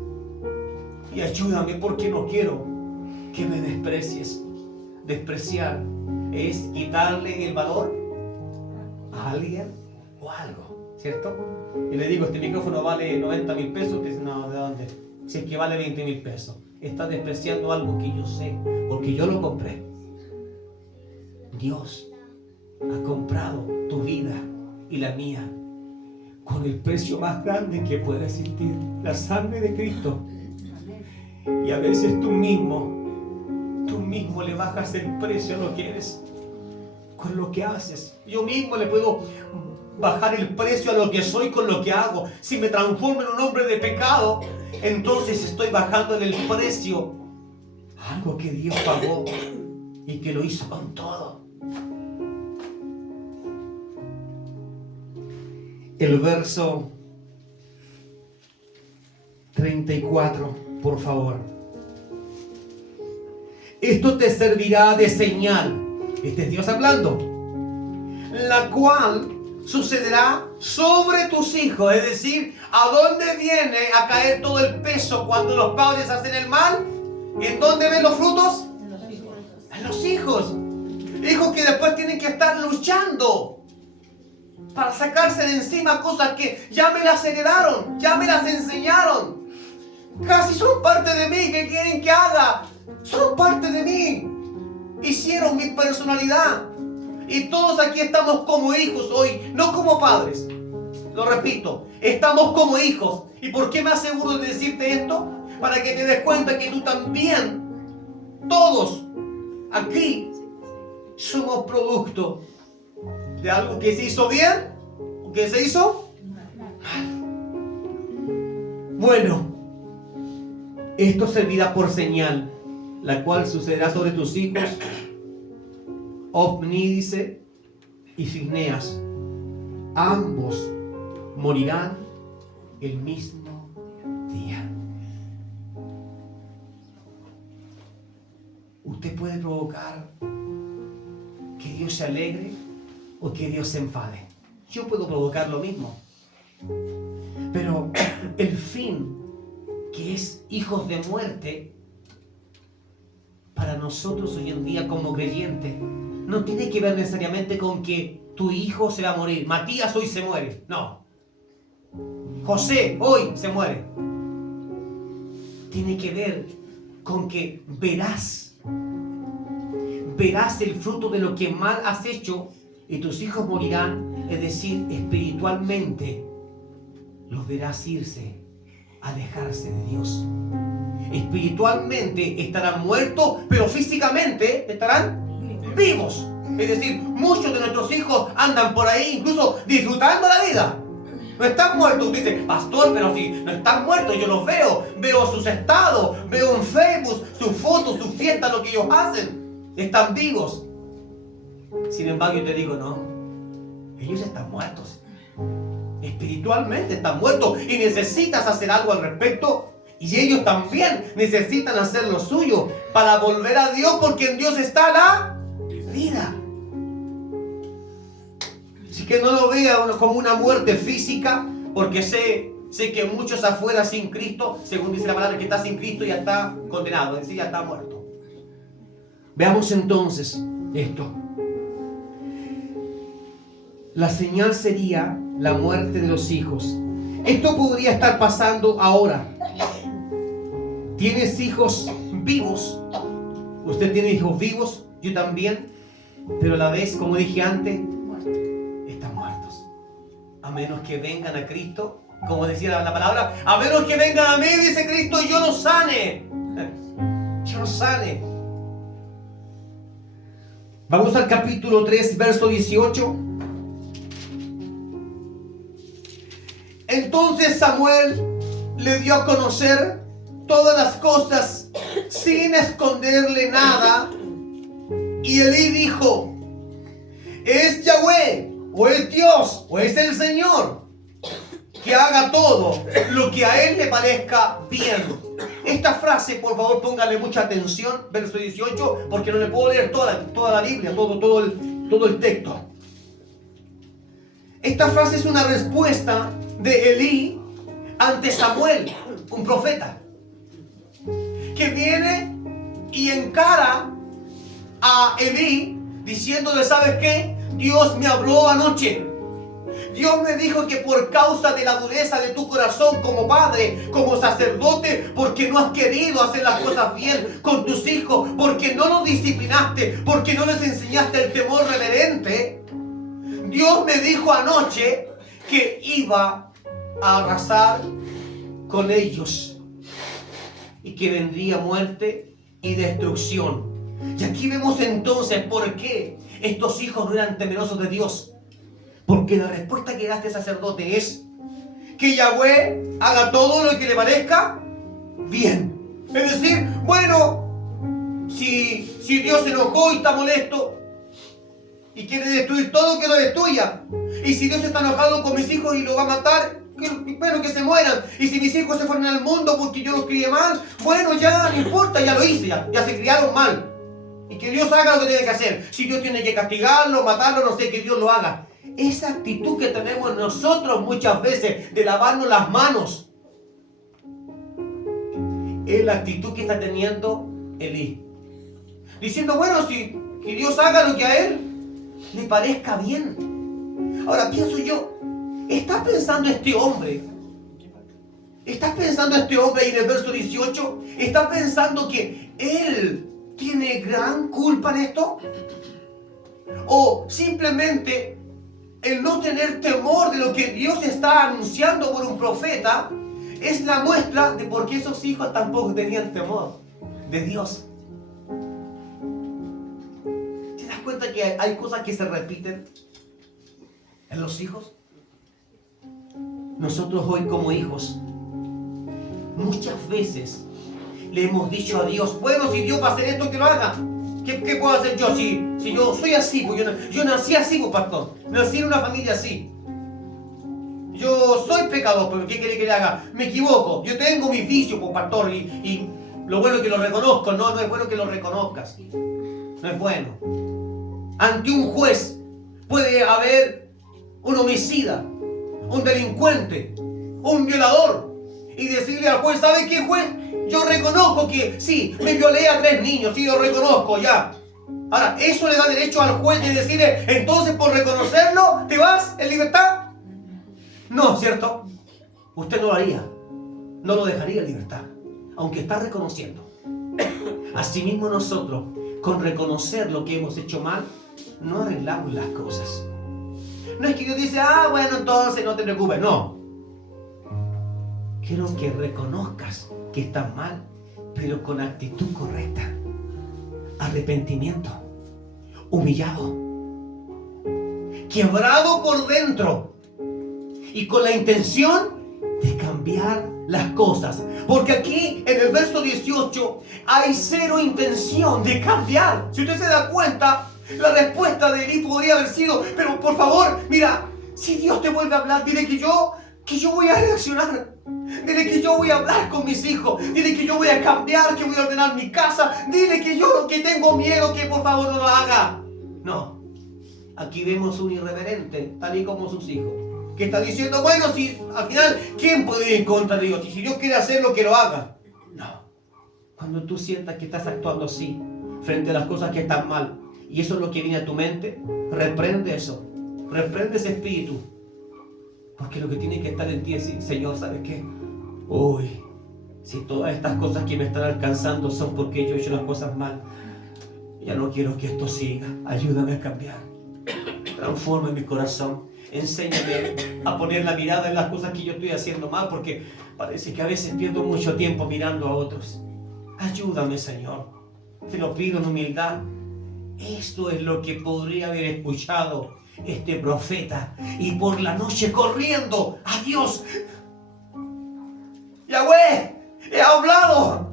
Y ayúdame porque no quiero que me desprecies. Despreciar es quitarle el valor a alguien o algo, ¿cierto? Y le digo, este micrófono vale 90,000 pesos. Usted dice, no, ¿de dónde? Si es que vale 20,000 pesos. Está despreciando algo que yo sé, porque yo lo compré. Dios ha comprado tu vida y la mía con el precio más grande que pueda existir, la sangre de Cristo. Y a veces tú mismo le bajas el precio a lo que eres con lo que haces. Yo mismo le puedo bajar el precio a lo que soy con lo que hago. Si me transformo en un hombre de pecado, entonces estoy bajando en el precio a algo que Dios pagó y que lo hizo con todo. El verso 34, por favor. Esto te servirá de señal. Este es Dios hablando. La cual sucederá sobre tus hijos. Es decir, ¿a dónde viene a caer todo el peso cuando los padres hacen el mal? ¿En dónde ven los frutos? En los hijos. En los hijos. Hijos que después tienen que estar luchando para sacarse de encima cosas que ya me las heredaron, ya me las enseñaron. Casi son parte de mí. ¿Qué quieren que haga? Son parte de mí. Hicieron mi personalidad. Y todos aquí estamos como hijos hoy, no como padres. Lo repito, estamos como hijos. ¿Y por qué me aseguro de decirte esto? Para que te des cuenta que tú también, todos aquí, somos producto de algo que se hizo bien o que se hizo mal. Bueno, esto servirá por señal, la cual sucederá sobre tus hijos, Ofni dice, y Fineas. Ambos morirán el mismo día. Usted puede provocar que Dios se alegre o que Dios se enfade. yo puedo provocar lo mismo. Pero el fin, que es hijos de muerte, para nosotros hoy en día como creyentes, no tiene que ver necesariamente con que tu hijo se va a morir. Matías hoy se muere. No. José hoy se muere. Tiene que ver con que verás el fruto de lo que mal has hecho y tus hijos morirán, es decir, espiritualmente los verás irse, alejarse de Dios. Espiritualmente estarán muertos, pero físicamente estarán vivos. Es decir, muchos de nuestros hijos andan por ahí incluso disfrutando la vida. No están muertos. Dice, pastor, pero si no están muertos, yo los veo sus estados, veo en Facebook sus fotos, sus fiestas, lo que ellos hacen. Están vivos. Sin embargo, yo te digo, no, ellos están muertos. Espiritualmente están muertos y necesitas hacer algo al respecto. Y ellos también necesitan hacer lo suyo para volver a Dios, porque en Dios está la vida. Así que no lo vea como una muerte física, porque sé que muchos afuera sin Cristo, según dice la palabra, que está sin Cristo ya está condenado, es decir, ya está muerto. Veamos entonces esto. La señal sería la muerte de los hijos. Esto podría estar pasando ahora. ¿Tienes hijos vivos? ¿Usted tiene hijos vivos? Yo también. Pero a la vez, como dije antes, están muertos. A menos que vengan a Cristo, como decía la palabra, a menos que vengan a mí, dice Cristo, yo los sane. Yo los sane. Vamos al capítulo 3, verso 18. Entonces Samuel le dio a conocer todas las cosas sin esconderle nada. Y Elí dijo, ¿es Yahweh, o es Dios, o es el Señor, que haga todo lo que a él le parezca bien? Esta frase, por favor, póngale mucha atención, verso 18, porque no le puedo leer toda la Biblia, todo el texto. Esta frase es una respuesta de Elí ante Samuel, un profeta, que viene y encara a Elí diciéndole, ¿sabes qué? Dios me habló anoche. Dios me dijo que por causa de la dureza de tu corazón como padre, como sacerdote, porque no has querido hacer las cosas bien con tus hijos, porque no los disciplinaste, porque no les enseñaste el temor reverente, Dios me dijo anoche que iba a arrasar con ellos y que vendría muerte y destrucción. Y aquí vemos entonces por qué estos hijos no eran temerosos de Dios. Porque la respuesta que da este sacerdote es que Yahweh haga todo lo que le parezca bien. Es decir, bueno, si Dios se enojó y está molesto y quiere destruir todo, que lo destruya. Y si Dios está enojado con mis hijos y los va a matar, bueno, que se mueran. Y si mis hijos se fueron al mundo porque yo los crié mal, bueno, ya no importa, ya lo hice, ya se criaron mal. Y que Dios haga lo que tiene que hacer. Si Dios tiene que castigarlo, matarlo, no sé, que Dios lo haga. Esa actitud que tenemos nosotros muchas veces de lavarnos las manos es la actitud que está teniendo Elí. Diciendo, bueno, si que Dios haga lo que a él le parezca bien. Ahora pienso yo, ¿está pensando este hombre? ¿Está pensando este hombre ahí en el verso 18? ¿Está pensando que él tiene gran culpa en esto? ¿O simplemente el no tener temor de lo que Dios está anunciando por un profeta es la muestra de por qué esos hijos tampoco tenían temor de Dios? ¿Te das cuenta que hay cosas que se repiten en los hijos? Nosotros hoy como hijos muchas veces le hemos dicho a Dios, bueno, si Dios va a hacer esto, que lo haga. ¿Qué puedo hacer yo? Si yo soy así, pues yo nací así, pues pastor. Nací en una familia así. Yo soy pecador, pero ¿qué quiere que le haga? Me equivoco. Yo tengo mis vicios, pues pastor, y lo bueno es que lo reconozco. No es bueno que lo reconozcas. No es bueno. Ante un juez puede haber un homicida, un delincuente, un violador, y decirle al juez, ¿sabe qué, juez? Yo reconozco que sí, me violé a 3 niños, sí, lo reconozco ya. Ahora, ¿eso le da derecho al juez de decirle, entonces por reconocerlo, te vas en libertad? No, ¿cierto? Usted no lo haría, no lo dejaría en libertad, aunque está reconociendo. Asimismo nosotros, con reconocer lo que hemos hecho mal, no arreglamos las cosas. No es que Dios dice, bueno, entonces no te preocupes, no. Quiero que reconozcas que estás mal, pero con actitud correcta. Arrepentimiento, humillado, quebrado por dentro y con la intención de cambiar las cosas. Porque aquí en el verso 18 hay cero intención de cambiar. Si usted se da cuenta, la respuesta de Elí podría haber sido, pero por favor, mira, si Dios te vuelve a hablar, dile que yo voy a reaccionar. Dile que yo voy a hablar con mis hijos. Dile que yo voy a cambiar, que voy a ordenar mi casa. Dile que tengo miedo, que por favor no lo haga. No. Aquí vemos un irreverente, tal y como sus hijos, que está diciendo, bueno, si al final, ¿quién puede ir en contra de Dios? Y si Dios quiere hacerlo, que lo haga. No. Cuando tú sientas que estás actuando así, frente a las cosas que están mal, y eso es lo que viene a tu mente, reprende eso. Reprende ese espíritu. Porque lo que tiene que estar en ti es decir, Señor, ¿sabes qué? Uy, si todas estas cosas que me están alcanzando son porque yo he hecho las cosas mal, ya no quiero que esto siga. Ayúdame a cambiar. Transforma mi corazón. Enséñame a poner la mirada en las cosas que yo estoy haciendo mal, porque parece que a veces pierdo mucho tiempo mirando a otros. Ayúdame, Señor. Te lo pido en humildad. Esto es lo que podría haber escuchado este profeta, y por la noche corriendo a Dios. Yahweh, he hablado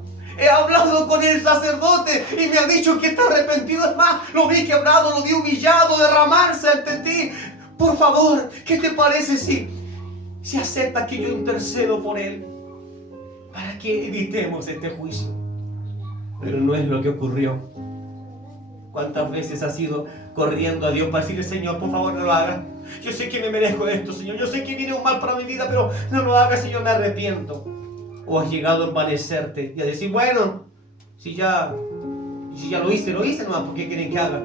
con el sacerdote y me ha dicho que está arrepentido. Es más, lo vi quebrado, lo vi humillado, derramarse ante ti. Por favor, ¿qué te parece si aceptas que yo intercedo por él para que evitemos este juicio? Pero no es lo que ocurrió. ¿Cuántas veces has ido corriendo a Dios para decirle, Señor, por favor no lo hagas? Yo sé que me merezco esto, Señor. Yo sé que viene un mal para mi vida, pero no lo hagas, Señor, me arrepiento. O has llegado a envanecerte y a decir, bueno, si ya lo hice nomás, ¿por qué quieren que haga?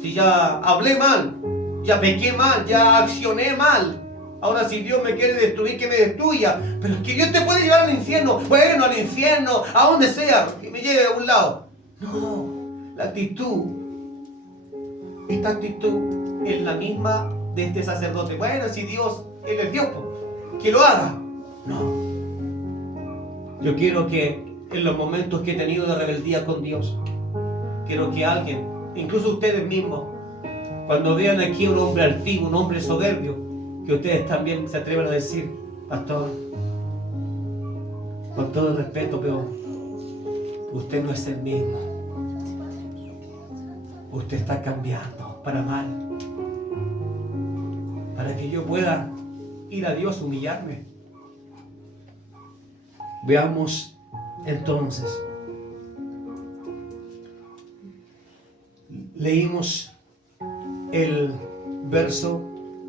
Si ya hablé mal, ya pequé mal, ya accioné mal. Ahora si Dios me quiere destruir, que me destruya. Pero es que Dios te puede llevar al infierno. Bueno, al infierno, a donde sea, que me lleve a un lado. No, la actitud, esta actitud es la misma de este sacerdote. Bueno, si Dios, Él es Dios, que lo haga. No. Yo quiero que en los momentos que he tenido de rebeldía con Dios, quiero que alguien, incluso ustedes mismos, cuando vean aquí un hombre altivo, un hombre soberbio, que ustedes también se atrevan a decir, pastor, con todo el respeto, pero usted no es el mismo. Usted está cambiando para mal, para que yo pueda ir a Dios, humillarme. Veamos entonces, leímos el verso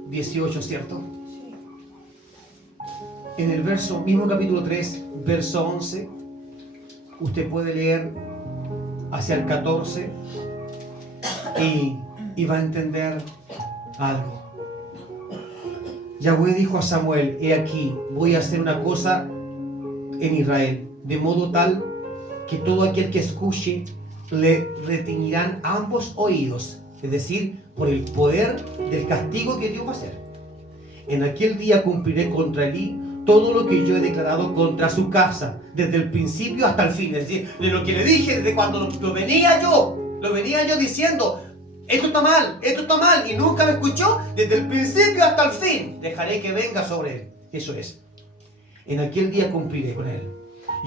18, ¿cierto? Sí. En el verso, mismo capítulo 3, verso 11, usted puede leer hacia el 14 y va a entender algo. Yahweh dijo a Samuel, he aquí, voy a hacer una cosa en Israel, de modo tal que todo aquel que escuche le retiñirán ambos oídos, es decir, por el poder del castigo que Dios va a hacer. En aquel día cumpliré contra Elí todo lo que yo he declarado contra su casa, desde el principio hasta el fin. Es decir, de lo que le dije, desde cuando lo venía yo diciendo, esto está mal, y nunca me escuchó, desde el principio hasta el fin, dejaré que venga sobre él. Eso es. En aquel día cumpliré con él.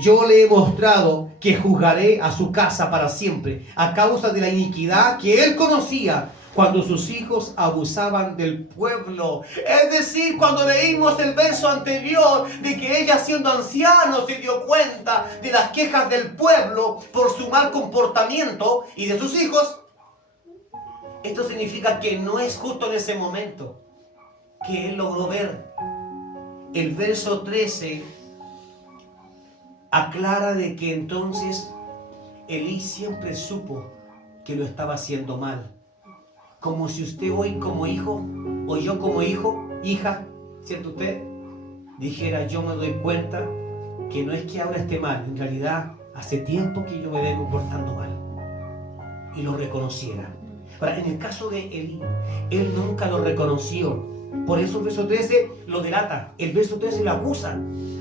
Yo le he mostrado que juzgaré a su casa para siempre, a causa de la iniquidad que él conocía cuando sus hijos abusaban del pueblo. Es decir, cuando leímos el verso anterior de que ella, siendo anciano, se dio cuenta de las quejas del pueblo por su mal comportamiento y de sus hijos. Esto significa que no es justo en ese momento. que él logró ver. El verso 13 aclara de que entonces Elí siempre supo que lo estaba haciendo mal. Como si usted hoy como hijo, o yo como hijo, hija, ¿cierto usted? Dijera, yo me doy cuenta que no es que ahora esté mal, en realidad hace tiempo que yo me vengo portando mal. Y lo reconociera. Ahora, en el caso de Elí, él nunca lo reconoció. Por eso el verso 13 lo delata. El verso 13 lo acusa.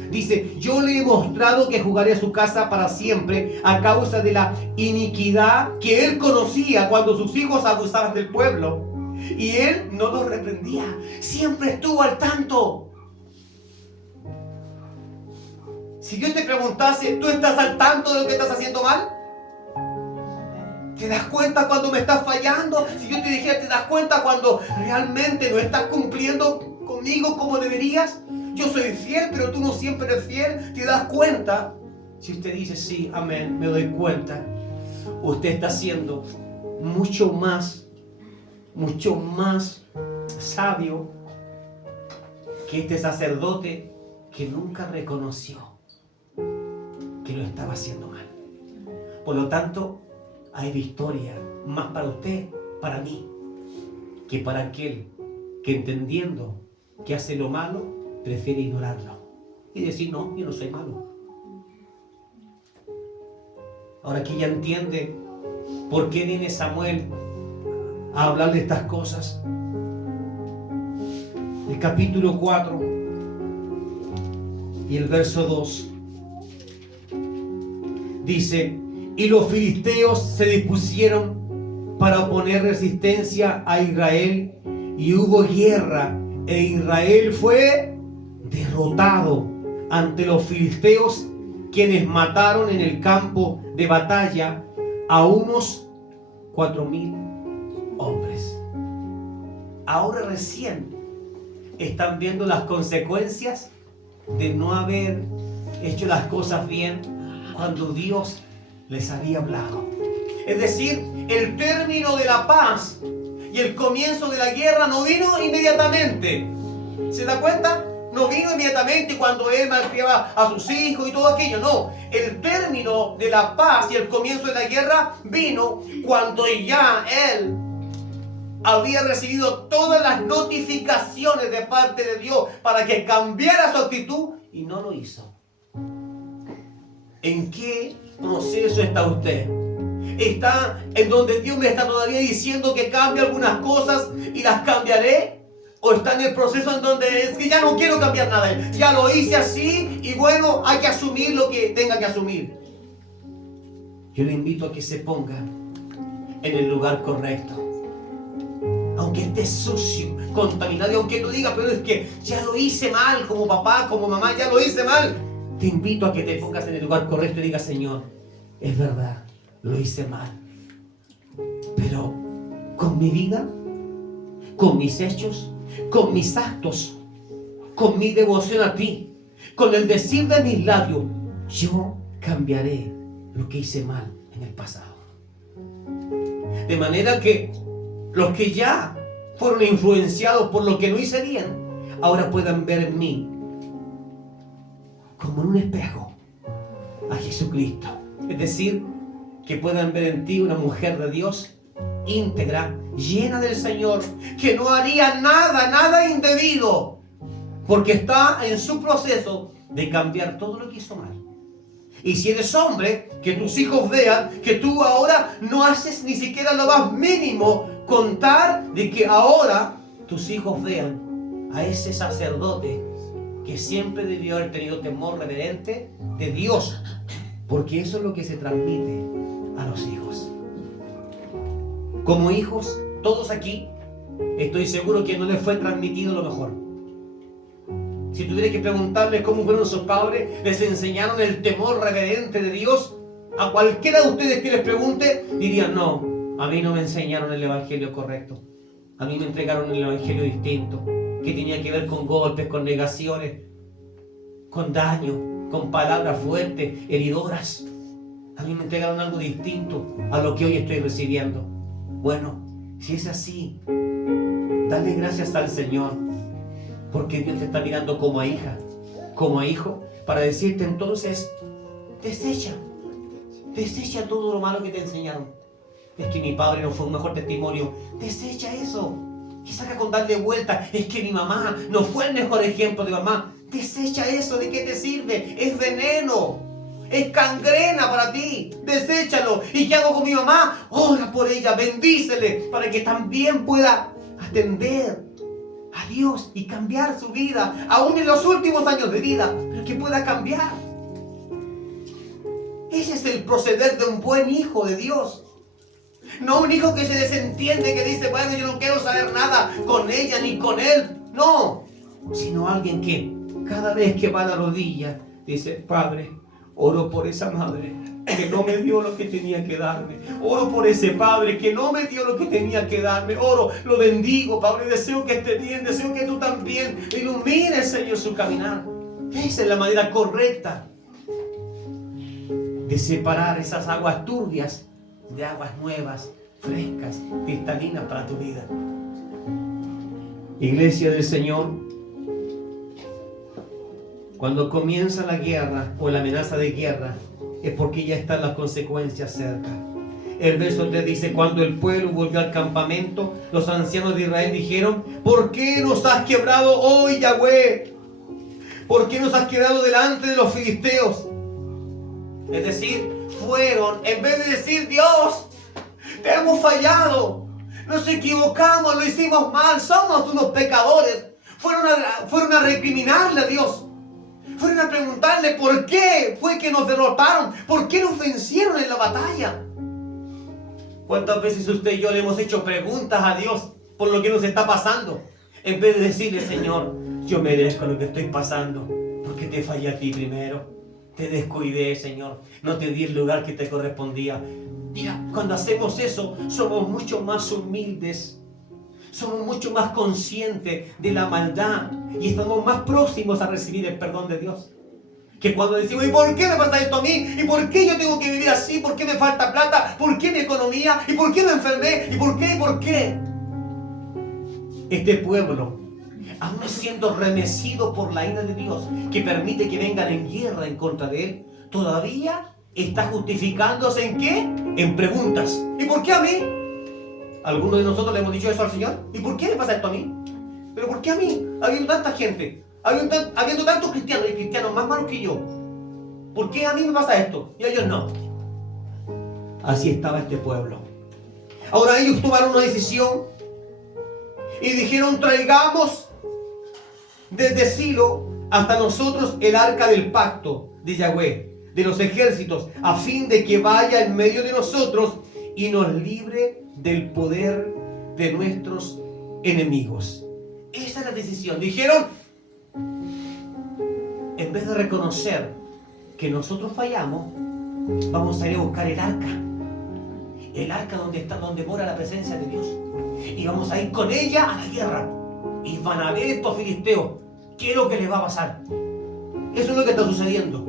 Dice, yo le he mostrado que jugaré a su casa para siempre a causa de la iniquidad que él conocía cuando sus hijos abusaban del pueblo. Y él no los reprendía. Siempre estuvo al tanto. Si yo te preguntase, ¿tú estás al tanto de lo que estás haciendo mal? ¿Te das cuenta cuando me estás fallando? Si yo te dijera, ¿te das cuenta cuando realmente no estás cumpliendo conmigo como deberías? Yo soy fiel, pero tú no siempre eres fiel. ¿Te das cuenta? Si usted dice, sí, amén, me doy cuenta. Usted está siendo mucho más sabio que este sacerdote que nunca reconoció que lo estaba haciendo mal. Por lo tanto, hay victoria más para usted, para mí, que para aquel que entendiendo que hace lo malo, prefiere ignorarlo y decir, no, yo no soy malo. Ahora que ya entiende por qué viene Samuel a hablar de estas cosas. El capítulo 4 y el verso 2 dice, y los filisteos se dispusieron para oponer resistencia a Israel, y hubo guerra, e Israel fue derrotado ante los filisteos, quienes mataron en el campo de batalla a unos 4,000 hombres. Ahora recién están viendo las consecuencias de no haber hecho las cosas bien cuando Dios les había hablado. Es decir, el término de la paz y el comienzo de la guerra no vino inmediatamente. ¿Se da cuenta? No vino inmediatamente cuando él malcriaba a sus hijos y todo aquello. No, el término de la paz y el comienzo de la guerra vino cuando ya él había recibido todas las notificaciones de parte de Dios para que cambiara su actitud y no lo hizo. ¿En qué proceso está usted? ¿Está en donde Dios me está todavía diciendo que cambie algunas cosas y las cambiaré? ¿O está en el proceso en donde es que ya no quiero cambiar nada? Ya lo hice así y bueno, hay que asumir lo que tenga que asumir. Yo le invito a que se ponga en el lugar correcto. Aunque esté sucio, contaminado, y aunque no diga, pero es que ya lo hice mal como papá, como mamá, ya lo hice mal. Te invito a que te pongas en el lugar correcto y digas, Señor, es verdad, lo hice mal. Pero con mi vida, con mis hechos, con mis actos, con mi devoción a ti, con el decir de mis labios, yo cambiaré lo que hice mal en el pasado. De manera que los que ya fueron influenciados por lo que no hice bien, ahora puedan ver en mí, como en un espejo, a Jesucristo. Es decir, que puedan ver en ti una mujer de Dios íntegra, llena del Señor, que no haría nada indebido, porque está en su proceso de cambiar todo lo que hizo mal. Y si eres hombre, que tus hijos vean que tú ahora no haces ni siquiera lo más mínimo, contar de que ahora tus hijos vean a ese sacerdote que siempre debió haber tenido temor reverente de Dios, porque eso es lo que se transmite a los hijos. Como hijos, todos aquí, estoy seguro que no les fue transmitido lo mejor. Si tuviera que preguntarles cómo fueron sus padres, les enseñaron el temor reverente de Dios, a cualquiera de ustedes que les pregunte, dirían, no, a mí no me enseñaron el evangelio correcto. A mí me entregaron el evangelio distinto, que tenía que ver con golpes, con negaciones, con daño, con palabras fuertes, heridoras. A mí me entregaron algo distinto a lo que hoy estoy recibiendo. Bueno, si es así, dale gracias al Señor. Porque Dios te está mirando como a hija, como a hijo, para decirte entonces, desecha todo lo malo que te enseñaron. Es que mi padre no fue un mejor testimonio. Desecha eso. Y saca con darle vuelta. Es que mi mamá no fue el mejor ejemplo de mamá. Desecha eso. ¿De qué te sirve? Es veneno. Es gangrena para ti. Deséchalo. ¿Y qué hago con mi mamá? Ora por ella. Bendícele para que también pueda atender a Dios y cambiar su vida. Aún en los últimos años de vida. Pero que pueda cambiar. Ese es el proceder de un buen hijo de Dios. No un hijo que se desentiende, que dice, bueno, yo no quiero saber nada con ella ni con él. No, sino alguien que cada vez que va a la rodilla dice, Padre, oro por esa madre que no me dio lo que tenía que darme. Oro por ese padre que no me dio lo que tenía que darme. Oro, lo bendigo, Padre. Deseo que esté bien, deseo que tú también ilumines, Señor, su caminar. Esa es la manera correcta de separar esas aguas turbias de aguas nuevas, frescas, cristalinas para tu vida. Iglesia del Señor, cuando comienza la guerra o la amenaza de guerra, es porque ya están las consecuencias cerca. El verso 3 dice, cuando el pueblo volvió al campamento, los ancianos de Israel dijeron, ¿por qué nos has quebrado hoy, Yahweh? ¿Por qué nos has quedado delante de los filisteos? Es decir, fueron, en vez de decir, Dios, te hemos fallado, nos equivocamos, lo hicimos mal, somos unos pecadores, fueron a recriminarle a Dios, fueron a preguntarle por qué fue que nos derrotaron, por qué nos vencieron en la batalla. ¿Cuántas veces usted y yo le hemos hecho preguntas a Dios por lo que nos está pasando? En vez de decirle, Señor, yo merezco lo que estoy pasando, porque te fallé a ti primero. Te descuidé, Señor. No te di el lugar que te correspondía. Mira, cuando hacemos eso, somos mucho más humildes. Somos mucho más conscientes de la maldad. Y estamos más próximos a recibir el perdón de Dios. Que cuando decimos, ¿y por qué me pasa esto a mí? ¿Y por qué yo tengo que vivir así? ¿Por qué me falta plata? ¿Por qué mi economía? ¿Y por qué me enfermé? ¿Y por qué? ¿Y por qué? Este pueblo, aún siendo remecido por la ira de Dios, que permite que vengan en guerra en contra de él, todavía está justificándose ¿en qué? En preguntas. ¿Y por qué a mí? Algunos de nosotros le hemos dicho eso al Señor. ¿Y por qué le pasa esto a mí? ¿Pero por qué a mí? Habiendo tanta gente, habiendo tantos cristianos y cristianos más malos que yo, ¿por qué a mí me pasa esto? Y a ellos no. Así estaba este pueblo. Ahora ellos tomaron una decisión y dijeron, traigamos desde Silo hasta nosotros el arca del pacto de Yahweh, de los ejércitos, a fin de que vaya en medio de nosotros y nos libre del poder de nuestros enemigos. Esa es la decisión. Dijeron, en vez de reconocer que nosotros fallamos, vamos a ir a buscar el arca donde mora la presencia de Dios, y vamos a ir con ella a la guerra. Y van a ver estos filisteos qué es lo que les va a pasar. Eso es lo que está sucediendo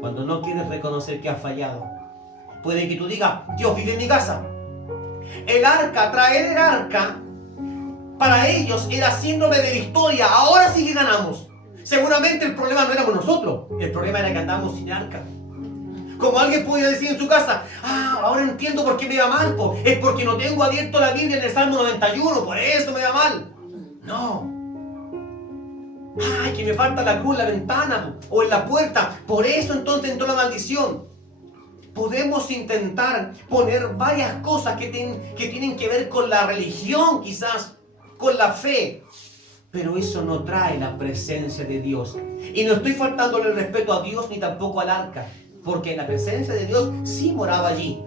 cuando no quieres reconocer que has fallado. Puede que tú digas, Dios vive en mi casa. Traer el arca, para ellos era síndrome de victoria. Ahora sí que ganamos. Seguramente el problema no éramos nosotros, el problema era que andábamos sin arca. Como alguien podría decir en su casa, ahora entiendo por qué me va mal, es porque no tengo abierto la Biblia en el Salmo 91, por eso me va mal. No. Que me falta la cruz en la ventana o en la puerta, por eso entonces entró la maldición. Podemos intentar poner varias cosas que tienen que ver con la religión, quizás, con la fe, pero eso no trae la presencia de Dios. Y no estoy faltándole el respeto a Dios ni tampoco al arca, porque la presencia de Dios sí moraba allí.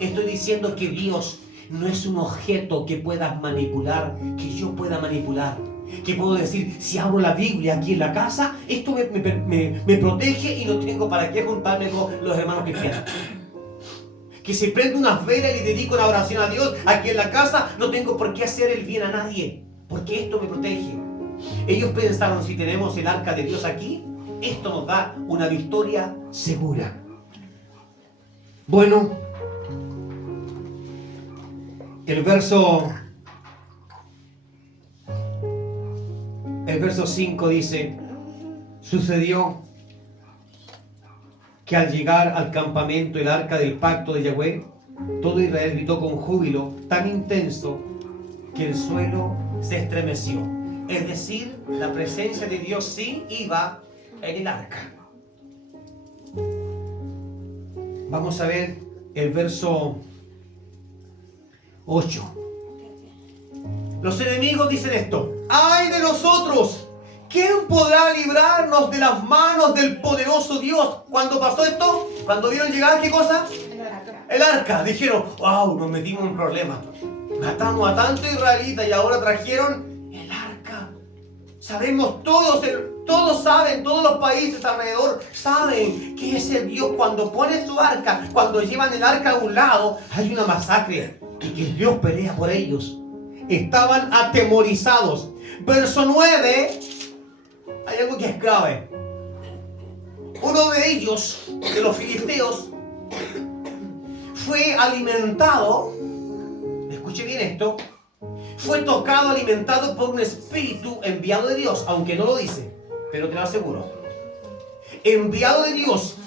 Estoy diciendo que Dios no es un objeto que puedas manipular, que yo pueda manipular. Que puedo decir, si abro la Biblia aquí en la casa, esto me protege y no tengo para qué juntarme con los hermanos cristianos. Que si prendo unas velas y le dedico una oración a Dios aquí en la casa, no tengo por qué hacer el bien a nadie, porque esto me protege. Ellos pensaron, si tenemos el arca de Dios aquí, esto nos da una victoria segura. Bueno, el verso El verso 5 dice: sucedió que al llegar al campamento el arca del pacto de Yahweh, todo Israel gritó con júbilo tan intenso que el suelo se estremeció. Es decir, la presencia de Dios sí iba en el arca. Vamos a ver el verso 8. Los enemigos dicen esto: ¡ay de nosotros! ¿Quién podrá librarnos de las manos del poderoso Dios? ¿Cuándo pasó esto? Cuando vieron llegar, ¿qué cosa? El arca. Dijeron: wow, nos metimos en problemas. Matamos a tantos israelitas y ahora trajeron el arca. Sabemos todos saben, todos los países alrededor saben que ese Dios, cuando pone su arca, cuando llevan el arca a un lado, hay una masacre y que Dios pelea por ellos. Estaban atemorizados. Verso 9, hay algo que es grave. Uno de ellos, de los filisteos, fue alimentado, escuche bien esto, fue tocado, alimentado por un espíritu enviado de Dios, aunque no lo dice, pero te lo aseguro. Enviado de Dios,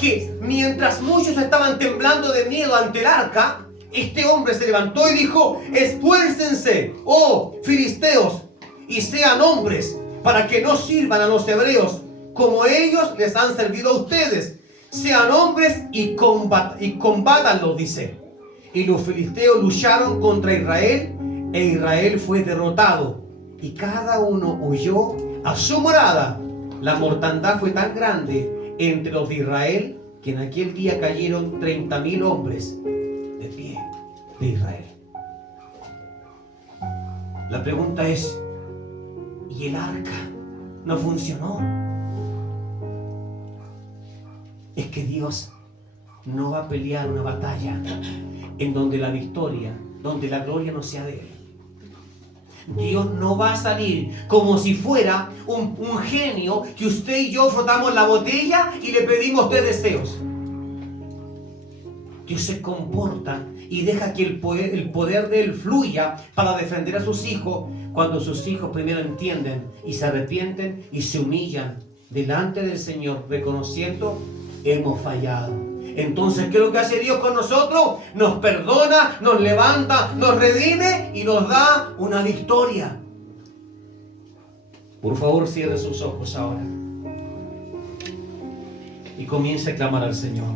que mientras muchos estaban temblando de miedo ante el arca, este hombre se levantó y dijo: esfuércense, oh filisteos, y sean hombres, para que no sirvan a los hebreos como ellos les han servido a ustedes. Sean hombres y combátanlos, dice. Y los filisteos lucharon contra Israel, e Israel fue derrotado, y cada uno huyó a su morada. La mortandad fue tan grande entre los de Israel que en aquel día cayeron 30,000 hombres de pie de Israel. La pregunta es: ¿y el arca no funcionó? Es que Dios no va a pelear una batalla en donde la victoria, donde la gloria no sea de Él. Dios no va a salir como si fuera un genio que usted y yo frotamos la botella y le pedimos 3 deseos. Dios se comporta y deja que el poder de Él fluya para defender a sus hijos, cuando sus hijos primero entienden y se arrepienten y se humillan delante del Señor, reconociendo: hemos fallado. Entonces, ¿qué es lo que hace Dios con nosotros? Nos perdona, nos levanta, nos redime y nos da una victoria. Por favor, cierre sus ojos ahora y comience a clamar al Señor.